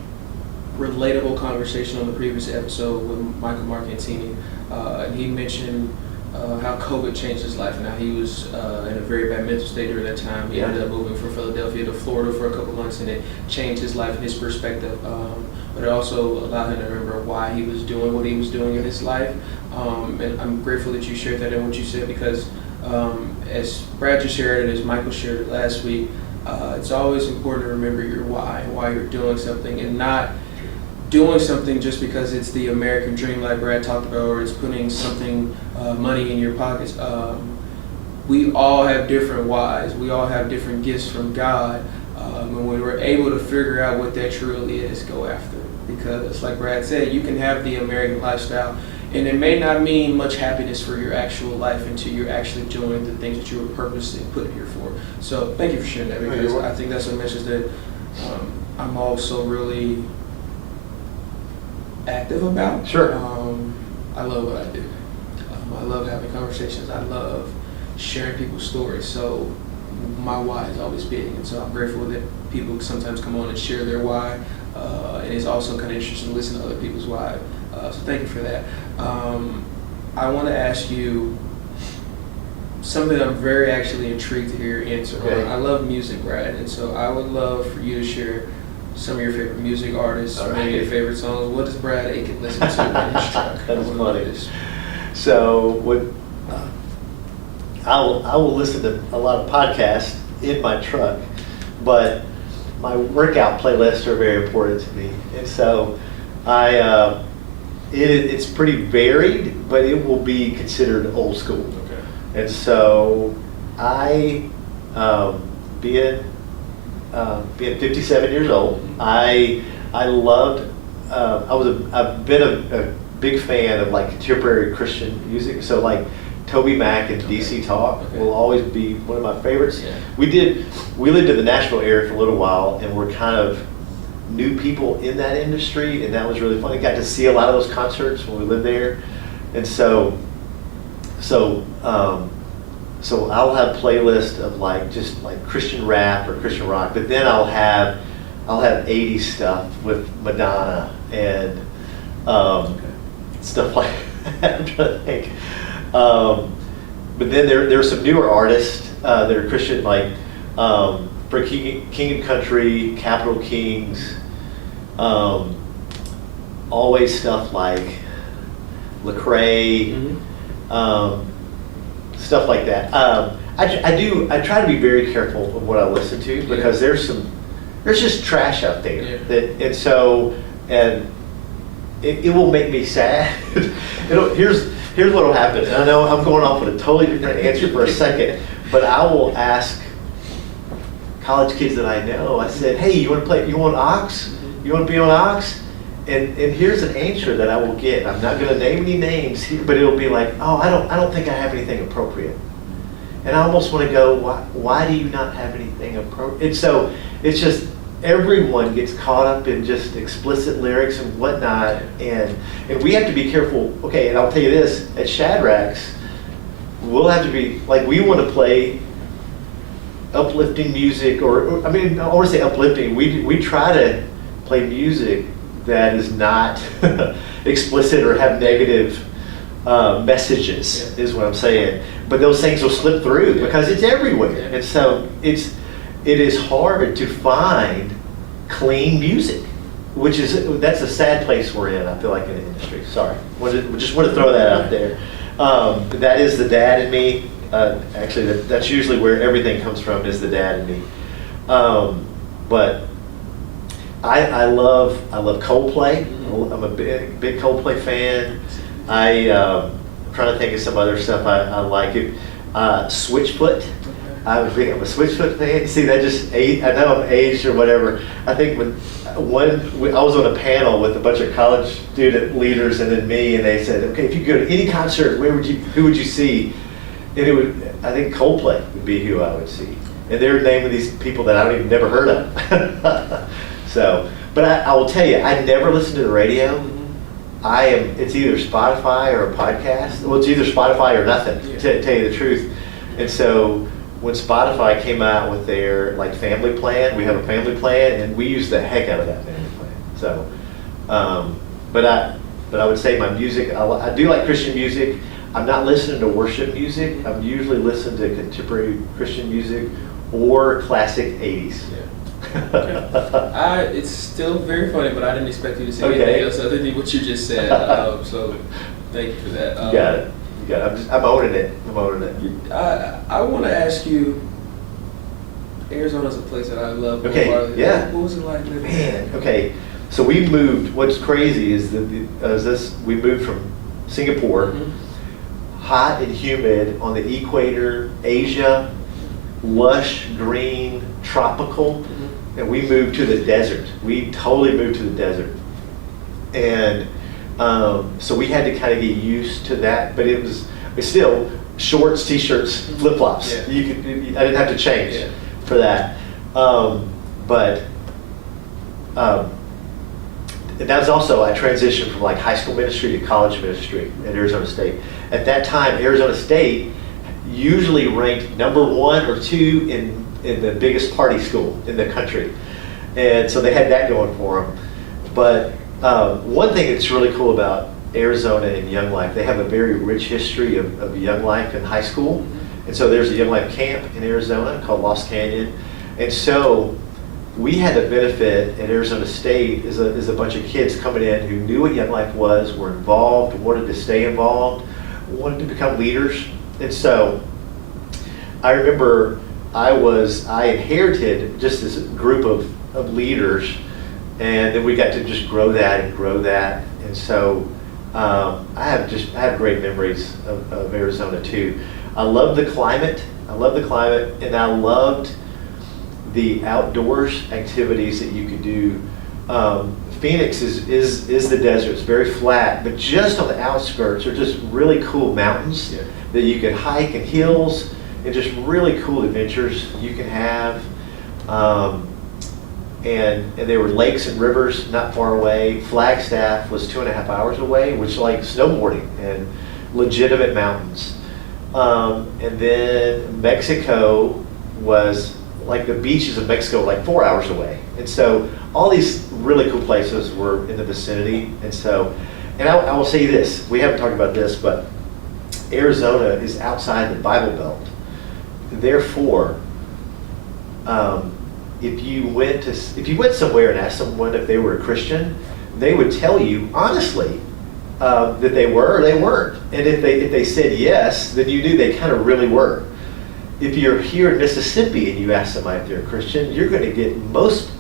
relatable conversation on the previous episode with Michael Marcantini, and he mentioned how COVID changed his life and how he was in a very bad mental state during that time. He ended up moving from Philadelphia to Florida for a couple months, and it changed his life and his perspective. But it also allowed him to remember why he was doing what he was doing in his life. And I'm grateful that you shared that and what you said, because as Brad just shared it, as Michael shared it last week, it's always important to remember your why you're doing something, and not doing something just because it's the American dream like Brad talked about, or it's putting something, money in your pockets. We all have different whys. We all have different gifts from God. And when we're able to figure out what that truly is, go after it. Because like Brad said, you can have the American lifestyle, and it may not mean much happiness for your actual life until you're actually doing the things that you were purposely put here for. So thank you for sharing that, because I think that's a message that I'm also really active about. Sure. I love what I do. I love having conversations. I love sharing people's stories. So my why is always big, and so I'm grateful that people sometimes come on and share their why. And it's also kind of interesting to listen to other people's why. So thank you for that. I want to ask you something I'm very actually intrigued to hear your answer. Okay. I love music, Brad, and so I would love for you to share some of your favorite music artists, maybe your favorite songs. What does Brad Akin listen to in his truck? That is funny. So I will listen to a lot of podcasts in my truck, but my workout playlists are very important to me, and so it's pretty varied, but it will be considered old school. Okay. And so being 57 years old, I've been a big fan of like contemporary Christian music. So like Toby Mac and DC Talk will always be one of my favorites. Yeah. We lived in the Nashville area for a little while, and we're kind of new people in that industry, and that was really fun. I got to see a lot of those concerts when we lived there, and so I'll have playlists of like just like Christian rap or Christian rock, but then I'll have 80s stuff with Madonna and stuff like that. I'm trying to think. But then there are some newer artists that are Christian, like for King and Country, Capital Kings, always stuff like Lecrae, stuff like that. I try to be very careful of what I listen to, because there's just trash out there and it will make me sad. Here's what will happen. And I know I'm going off with a totally different answer for a second, but I will ask college kids that I know. I said, "Hey, you want Ox? You want to be on Ox?" And here's an answer that I will get. I'm not going to name any names here, but it'll be like, "Oh, I don't think I have anything appropriate." And I almost want to go, "Why do you not have anything appropriate?" And so it's just everyone gets caught up in just explicit lyrics and whatnot, and we have to be careful. Okay, and I'll tell you this: at Shadrachs, we'll have to be like, we want to play uplifting music, or I mean, I want to say uplifting. We try to play music that is not explicit or have negative messages, is what I'm saying. But those things will slip through because it's everywhere, and so it is hard to find clean music, that's a sad place we're in. I feel like in the industry. Sorry, just want to throw that out there. That is the dad in me. Actually, that's usually where everything comes from, is the dad in me. But I love Coldplay. I'm a big Coldplay fan. I'm trying to think of some other stuff I like. Switchfoot. I'm a Switchfoot fan. See, that just I know I'm aged or whatever. I think I was on a panel with a bunch of college student leaders and then me, and they said, "Okay, if you go to any concert, who would you see?" And I think Coldplay would be who I would see. And they're naming these people that I don't even never heard of. So, but I will tell you, I never listen to the radio. It's either Spotify or a podcast. Well, it's either Spotify or nothing, to tell you the truth. And so when Spotify came out with their like family plan, we have a family plan, and we use the heck out of that family plan. So, but I would say my music, I do like Christian music. I'm not listening to worship music. I'm usually listening to contemporary Christian music or classic 80s. Yeah. Okay. It's still very funny, but I didn't expect you to say anything else other than what you just said. So thank you for that. You got it. You got it. I'm owning it. I'm owning it. I want to ask you, Arizona's a place that I love. Okay, yeah. What was it like living Man, okay. So we moved, what's crazy is that we moved from Singapore, hot and humid on the equator, Asia, lush, green, tropical, and we moved to the desert. We totally moved to the desert. And so we had to kind of get used to that, but it's still shorts, t-shirts, flip-flops. Yeah. I didn't have to change for that. That was also, I transitioned from like high school ministry to college ministry at Arizona State. At that time, Arizona State usually ranked #1 or 2 in the biggest party school in the country. And so they had that going for them. But one thing that's really cool about Arizona and Young Life, they have a very rich history of Young Life in high school. And so there's a Young Life camp in Arizona called Lost Canyon. And so we had the benefit at Arizona State is a bunch of kids coming in who knew what Young Life was, were involved, wanted to stay involved, wanted to become leaders. And so I remember I inherited just this group of leaders, and then we got to just grow that and grow that. And so I have great memories of Arizona too. I love the climate, and I loved the outdoors activities that you could do. Phoenix is the desert. It's very flat, but just on the outskirts are just really cool mountains that you could hike, and hills, and just really cool adventures you can have. And there were lakes and rivers not far away. Flagstaff was 2.5 hours away, which is like snowboarding and legitimate mountains. And then Mexico was like the beaches of Mexico, like 4 hours away. And so all these really cool places were in the vicinity. And so, and I will say this, we haven't talked about this, but Arizona is outside the Bible Belt. Therefore, if you went somewhere and asked someone if they were a Christian, they would tell you honestly that they were or they weren't. And if they said yes, then you knew they kind of really were. If you're here in Mississippi and you ask somebody if they're a Christian, you're going to get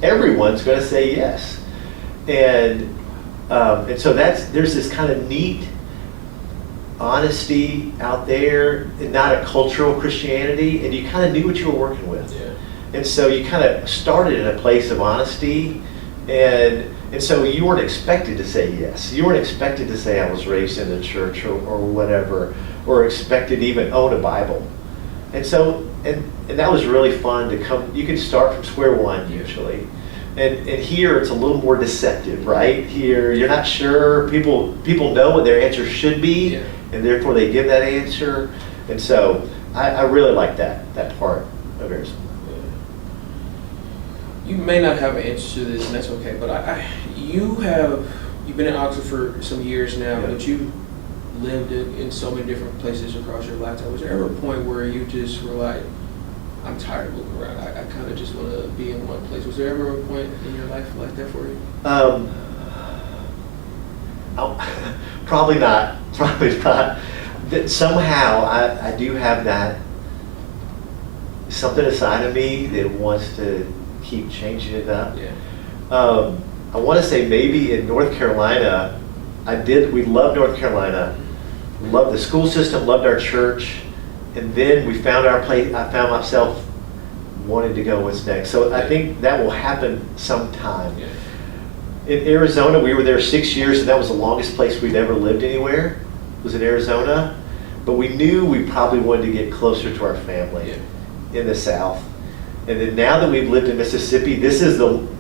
everyone's going to say yes. And so there's this kind of neat honesty out there, and not a cultural Christianity, and you kind of knew what you were working with. Yeah. And so you kind of started in a place of honesty, and so you weren't expected to say yes. You weren't expected to say I was raised in the church or whatever, or expected to even own a Bible. And so, and that was really fun to come. You can start from square one usually. And here it's a little more deceptive, right? Here you're not sure. People know what their answer should be, and therefore they give that answer. And so I really like that part of Arizona. You may not have an answer to this, and that's okay. But you've been in Oxford for some years now, but you lived in so many different places across your lifetime. Was there ever a point where you just were like, I'm tired of moving around, I kind of just want to be in one place? Was there ever a point in your life like that for you? Probably not. That somehow I do have that something inside of me that wants to keep changing it up. Yeah. I want to say maybe in North Carolina, we loved North Carolina, loved the school system, loved our church, and then we found our place. I found myself wanting to go what's next. So I think that will happen sometime. Yeah. In Arizona, we were there 6 years, and that was the longest place we'd ever lived anywhere, was in Arizona. But we knew we probably wanted to get closer to our family in the South. And then now that we've lived in Mississippi,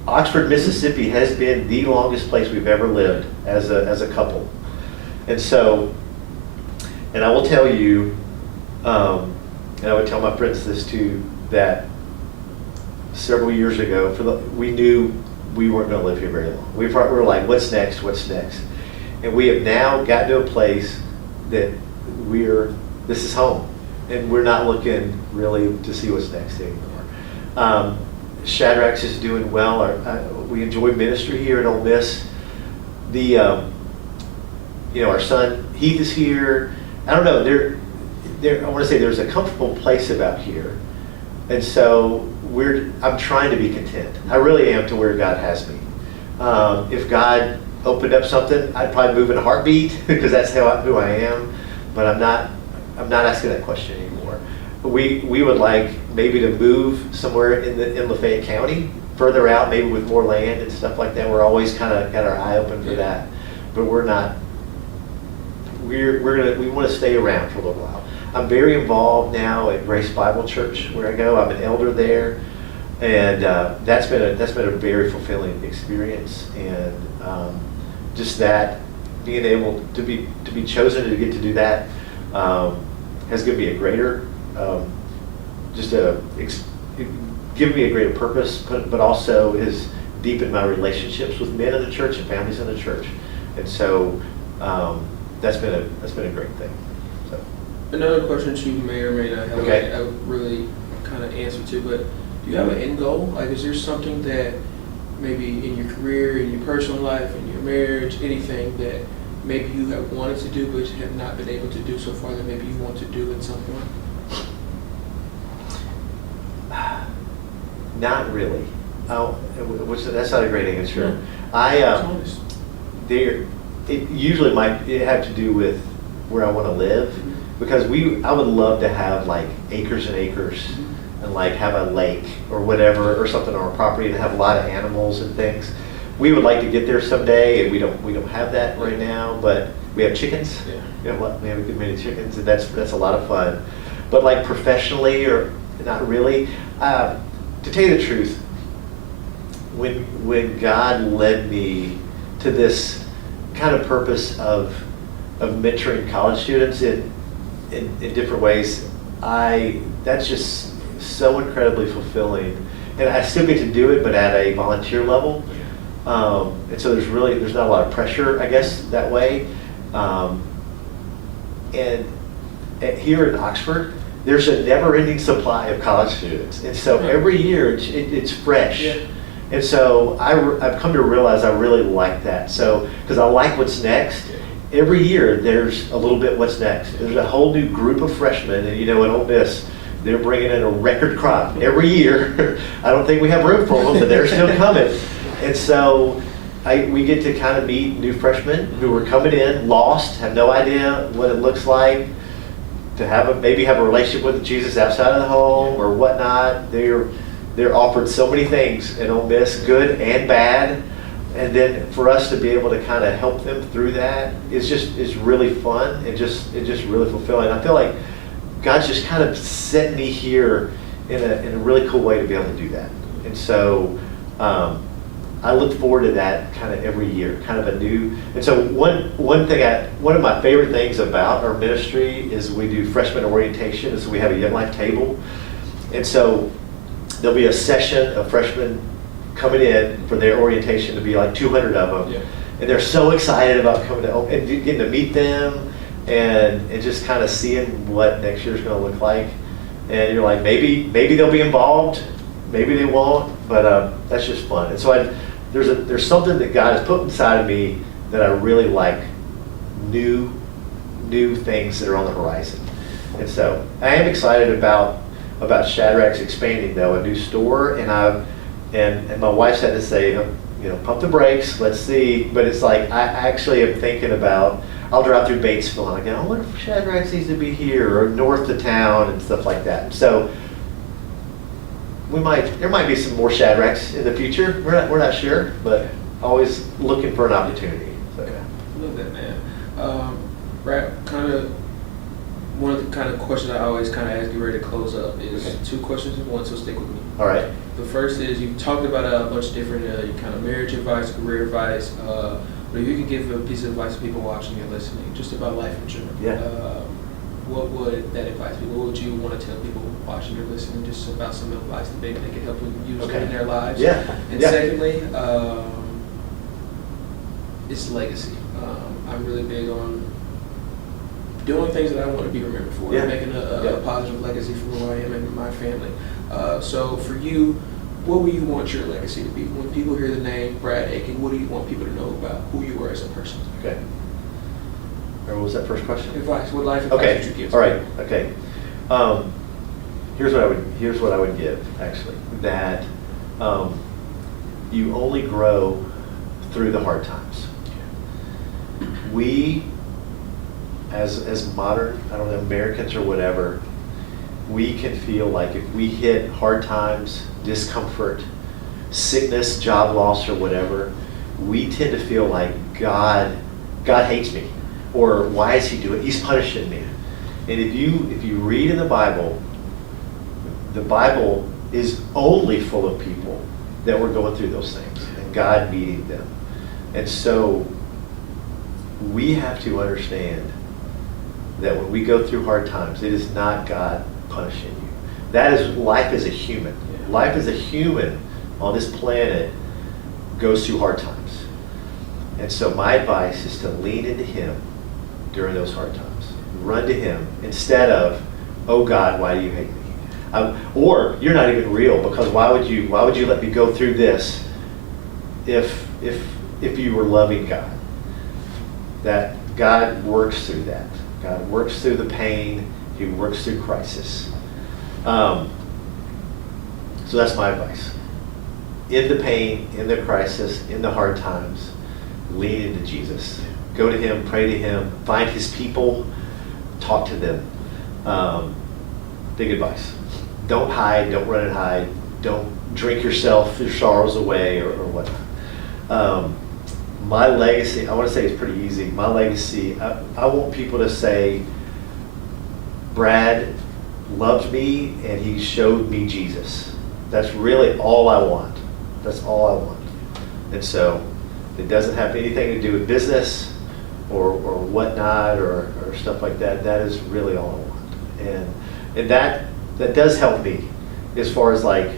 Oxford, Mississippi has been the longest place we've ever lived as a couple. And so, and I will tell you, and I would tell my friends this too, that several years ago, we knew we weren't going to live here very long. We were like, what's next? And we have now gotten to a place that this is home, and we're not looking really to see what's next anymore. Shadrachs is doing well. We enjoy ministry here at Ole Miss. Our son Heath is here. I don't know. I want to say there's a comfortable place about here, and so I'm trying to be content. I really am to where God has me. If God opened up something, I'd probably move in a heartbeat because that's who I am. But I'm not asking that question anymore. We would like maybe to move somewhere in Lafayette County, further out, maybe with more land and stuff like that. We're always kind of got our eye open for that, but we're not. We want to stay around for a little while. I'm very involved now at Grace Bible Church where I go. I'm an elder there, and that's been a very fulfilling experience. And just that being able to be chosen to get to do that has given me a greater given me a greater purpose, but also has deepened my relationships with men in the church and families in the church, and so that's been a great thing. So another question you may or may not have a really kind of answer to, but do you have an end goal? Like, is there something that maybe in your career, in your personal life, in your marriage, anything that maybe you have wanted to do but have not been able to do so far that maybe you want to do at some point? Not really. That's not a great answer. Yeah. It usually might have to do with where I want to live, because I would love to have like acres and acres and like have a lake or whatever or something on our property and have a lot of animals and things. We would like to get there someday, and we don't have that right now, but we have chickens. Yeah. We have a good many chickens, and that's a lot of fun. But like professionally, or not really. To tell you the truth, when God led me to this kind of purpose of mentoring college students in different ways, that's just so incredibly fulfilling, and I still get to do it, but at a volunteer level. And so there's not a lot of pressure, I guess, that way. And here in Oxford, there's a never-ending supply of college students, and so every year it's fresh. Yeah. And so I've come to realize I really like that. So because I like what's next. Every year there's a little bit what's next. There's a whole new group of freshmen, and at Ole Miss, they're bringing in a record crop every year. I don't think we have room for them, but they're still coming. And so we get to kind of meet new freshmen who are coming in, lost, have no idea what it looks like to maybe have a relationship with Jesus outside of the home or whatnot. They're offered so many things in Ole Miss, good and bad. And then for us to be able to kind of help them through that is really fun and just really fulfilling. I feel like God's just kind of set me here in a really cool way to be able to do that. And so I look forward to that kind of every year, kind of a new. And so one of my favorite things about our ministry is we do freshman orientation, and so we have a Young Life table. And so there'll be a session of freshmen coming in for their orientation. To be like 200 of them, and they're so excited about coming to and getting to meet them, and just kind of seeing what next year's going to look like. And you're like, maybe they'll be involved, maybe they won't, but that's just fun. And so there's something that God has put inside of me that I really like, new things that are on the horizon. And so I am excited about Shadrachs expanding, though, a new store, and my wife's had to say, pump the brakes, let's see. But it's like I actually am thinking about, I'll drive through Batesville and I go, I wonder if Shadrachs needs to be here or north of town and stuff like that. So there might be some more Shadrachs in the future. We're not sure, but always looking for an opportunity. So. I love that, man. Right, kind of one of the kind of questions I always kind of ask you ready to close up is two questions in one, so stick with me. All right. The first is, you've talked about a bunch of different kind of marriage advice, career advice, but if you could give a piece of advice to people watching and listening, just about life in general, what would that advice be? What would you want to tell people watching or listening, just about some advice that maybe they could help them use in their lives? Yeah. And secondly, it's legacy. I'm really big on doing things that I want to be remembered for, Yeah. making a positive legacy for who I am and my family. So for you, what would you want your legacy to be? When people hear the name Brad Akin, what do you want people to know about who you are as a person? Okay. Or what was that first question? Advice. What life advice would you give? All right. Okay. Here's what I would give, actually. That you only grow through the hard times. We, as modern, I don't know, Americans or whatever, we can feel like if we hit hard times, discomfort, sickness, job loss, or whatever, we tend to feel like God hates me, or why is he doing it? He's punishing me. And if you read in the Bible is only full of people that were going through those things, and God meeting them. And so we have to understand that when we go through hard times, it is not God punishing you. That is life as a human. Life as a human on this planet goes through hard times. And so my advice is to lean into him during those hard times. Run to him instead of, oh God, why do you hate me? Or you're not even real, because why would you let me go through this if you were loving God? That God works through that. God works through the pain. He works through crisis. So that's my advice. In the pain, in the crisis, in the hard times, lean into Jesus. Go to him, pray to him, find his people, talk to them. Big advice. Don't hide, don't run and hide, don't drink your sorrows away or whatnot. My legacy, I want to say it's pretty easy. My legacy, I want people to say, Brad loved me and he showed me Jesus. That's really all I want. That's all I want. And so it doesn't have anything to do with business or whatnot or stuff like that. That is really all I want. And that does help me as far as like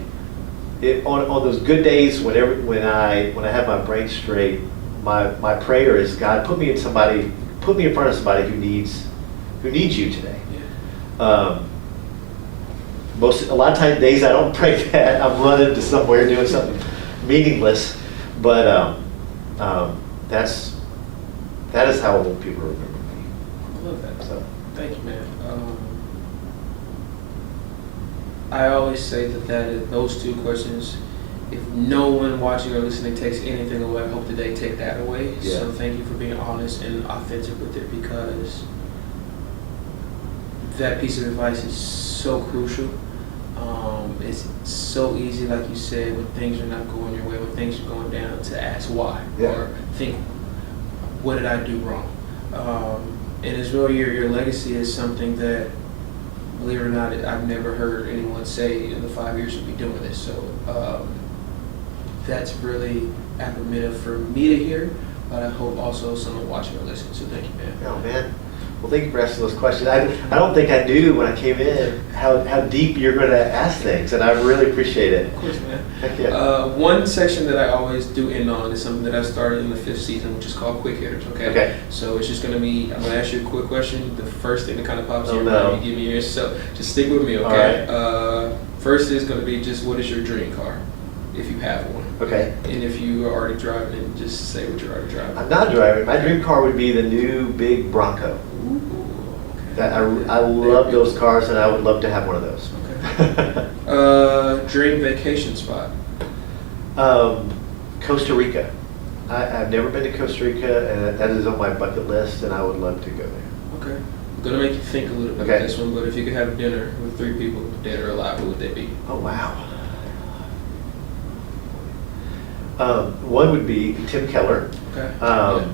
on those good days when I have my brain straight. My prayer is, God, put me in front of somebody who needs you today. Yeah. A lot of times days I don't pray that. I'm running to somewhere doing something meaningless, but that is how I want people to remember me. I love that. So thank you, man. I always say that those two questions, if no one watching or listening takes anything away, I hope that they take that away. Yeah. So thank you for being honest and authentic with it, because that piece of advice is so crucial. It's so easy, like you said, when things are not going your way, when things are going down, to ask why, or think, what did I do wrong? And as well, your legacy is something that, believe it or not, I've never heard anyone say in the 5 years we'll be doing this. So that's really affirmative for me to hear, but I hope also someone watching or listening. So thank you, man. Oh, man. Well, thank you for asking those questions. I don't think I knew when I came in how deep you're going to ask things, and I really appreciate it. Of course, man. Heck yeah. One section that I always do end on is something that I started in the 5th season, which is called Quick Hitters, okay? Okay. So it's just going to be, I'm going to ask you a quick question. The first thing that kind of pops in your mind, you give me yours. So just stick with me, okay? All right. First is going to be just, what is your dream car, if you have one? Okay. And if you are already driving it, just say what you're already driving. I'm not driving. My dream car would be the new big Bronco. Ooh, okay. I love those cars, and I would love to have one of those. Okay. Dream vacation spot? Costa Rica. I've never been to Costa Rica, and that is on my bucket list, and I would love to go there. Okay. I'm going to make you think a little bit about this one, but if you could have dinner with 3 people, dead or alive, who would they be? Oh, wow. One would be Tim Keller. Okay.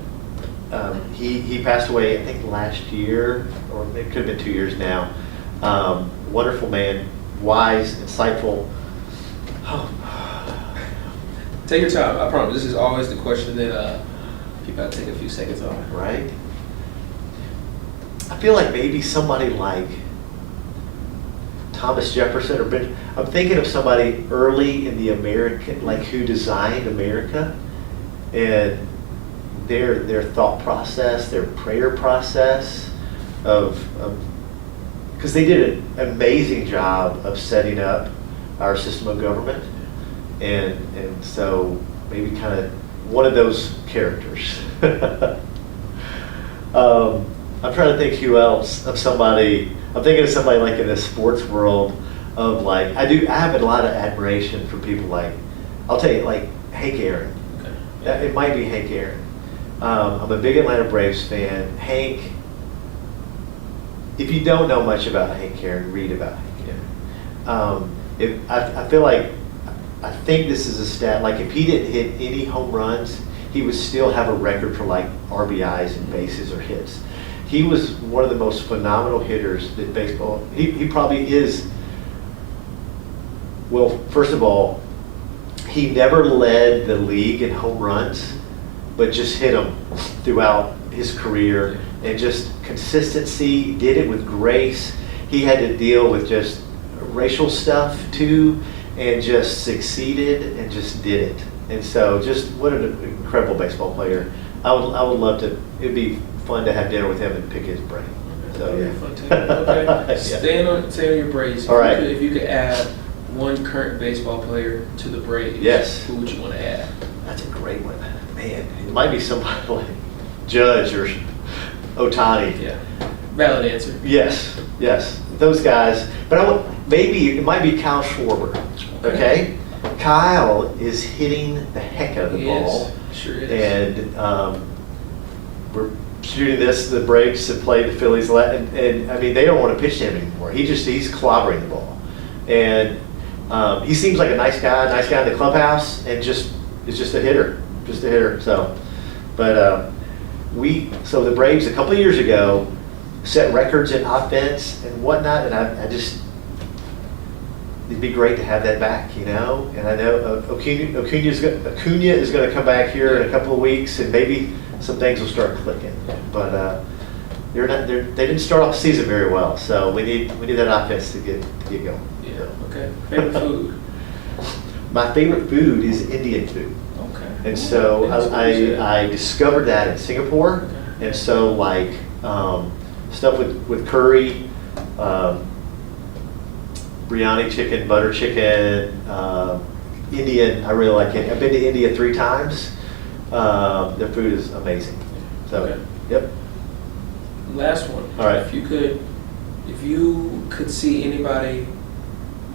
He passed away, I think, last year, or it could have been 2 years now. Wonderful man, wise, insightful. Oh. Take your time. I promise. This is always the question that people have to take a few seconds on. Right. I feel like maybe somebody like Thomas Jefferson or Benjamin. I'm thinking of somebody early in the American, like who designed America, and their thought process, their prayer process, because they did an amazing job of setting up our system of government, and so maybe kind of one of those characters. I'm trying to think who else of somebody. I'm thinking of somebody like in the sports world of like I have a lot of admiration for people like I'll tell you like Hank Aaron. Okay. It might be Hank Aaron. I'm a big Atlanta Braves fan. Hank. If you don't know much about Hank Aaron, read about Hank Aaron. I feel like I think this is a stat. Like if he didn't hit any home runs, he would still have a record for like RBIs and bases or hits. He was one of the most phenomenal hitters that baseball. He probably is. Well, first of all, he never led the league in home runs, but just hit them throughout his career, and just consistency. Did it with grace. He had to deal with just racial stuff too, and just succeeded and just did it. And so, just what an incredible baseball player. I would love to. It'd be fun to have dinner with him and pick his brain. So yeah. Okay. Staying on your Braves. All right. If you could add one current baseball player to the Braves, yes. Who would you want to add? That's a great one, man. It might be somebody like Judge or Ohtani. Yeah. Valid answer. Yes. Those guys. But maybe it might be Kyle Schwarber. Okay. Kyle is hitting the heck out of the ball. Sure is. And we're shooting this. The Braves have played the Phillies, and I mean they don't want to pitch to him anymore. He's clobbering the ball, and he seems like a nice guy in the clubhouse, and is just a hitter. So, but so the Braves a couple of years ago set records in offense and whatnot, and I just it'd be great to have that back, you know. And I know Acuna is going to come back here in a couple of weeks, and maybe some things will start clicking. But they didn't start off the season very well, so we need that offense to get going. Yeah. Okay. Favorite food? My favorite food is Indian food. Okay. And so I discovered that in Singapore, okay. And so like stuff with curry. Biryani chicken, butter chicken, Indian, I really like it. I've been to India 3 times. Their food is amazing. So, okay. Yep. Last one. All right. If you could see anybody,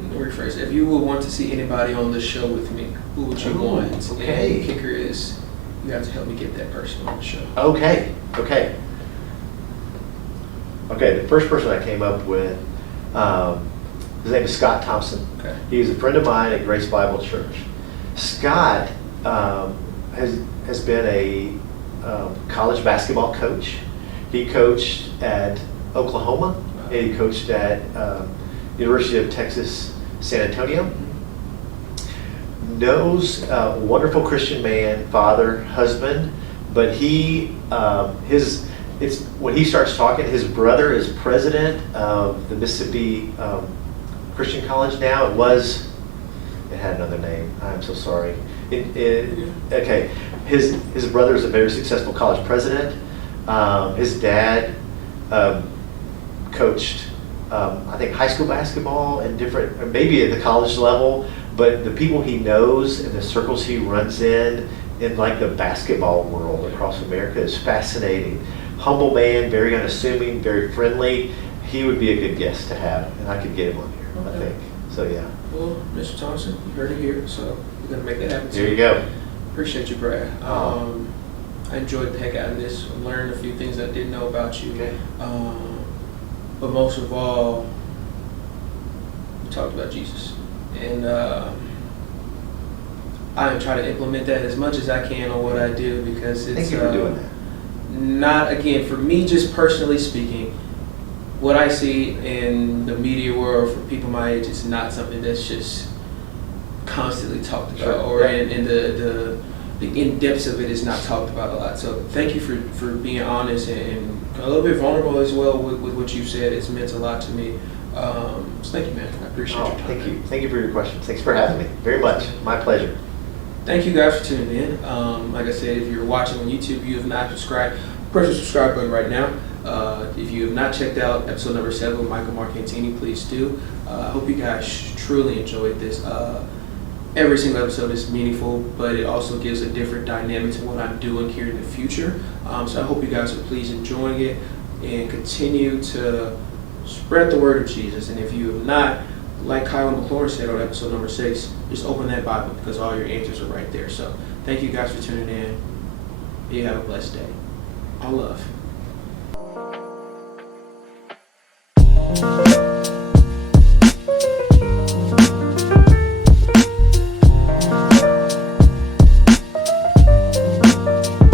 let me rephrase it. If you would want to see anybody on the show with me, who would you want? Okay. And the kicker is, you have to help me get that person on the show. Okay. The first person I came up with, his name is Scott Thompson. Okay. He's a friend of mine at Grace Bible Church. Scott has been a college basketball coach. He coached at Oklahoma, and he coached at University of Texas, San Antonio. Knows wonderful Christian man, father, husband, but when he starts talking, his brother is president of the Mississippi Christian College now. It had another name. I'm so sorry. Okay. His brother is a very successful college president. His dad coached, I think, high school basketball and maybe at the college level. But the people he knows and the circles he runs in like the basketball world across America is fascinating. Humble man, very unassuming, very friendly. He would be a good guest to have, and I could get him on here, I think. So yeah. Well, Mr. Thompson, you heard it here, so we're gonna make that happen. There you go. Appreciate you, Brad. I enjoyed the heck out of this. I learned a few things I didn't know about you. Okay. But most of all, we talked about Jesus, and I try to implement that as much as I can on what I do, because it's Thank you for doing that. Not, again, for me, just personally speaking, what I see in the media world for people my age is not something that's just constantly talked about, or in the in-depths of it is not talked about a lot. So thank you for being honest and a little bit vulnerable as well with what you said. It's meant a lot to me. So thank you, man. I appreciate your time. Thank you for your questions. Thanks for having me. Very much. My pleasure. Thank you guys for tuning in. Like I said, if you're watching on YouTube, you have not subscribed, press the subscribe button right now. If you have not checked out episode number 7 with Michael Marcantini, please do. I hope you guys truly enjoyed this. Every single episode is meaningful, but it also gives a different dynamic to what I'm doing here in the future. So I hope you guys are please enjoying it and continue to spread the word of Jesus. And if you have not, like Kyla McLaurin said on episode number 6, just open that Bible because all your answers are right there. So thank you guys for tuning in. You have a blessed day. All love.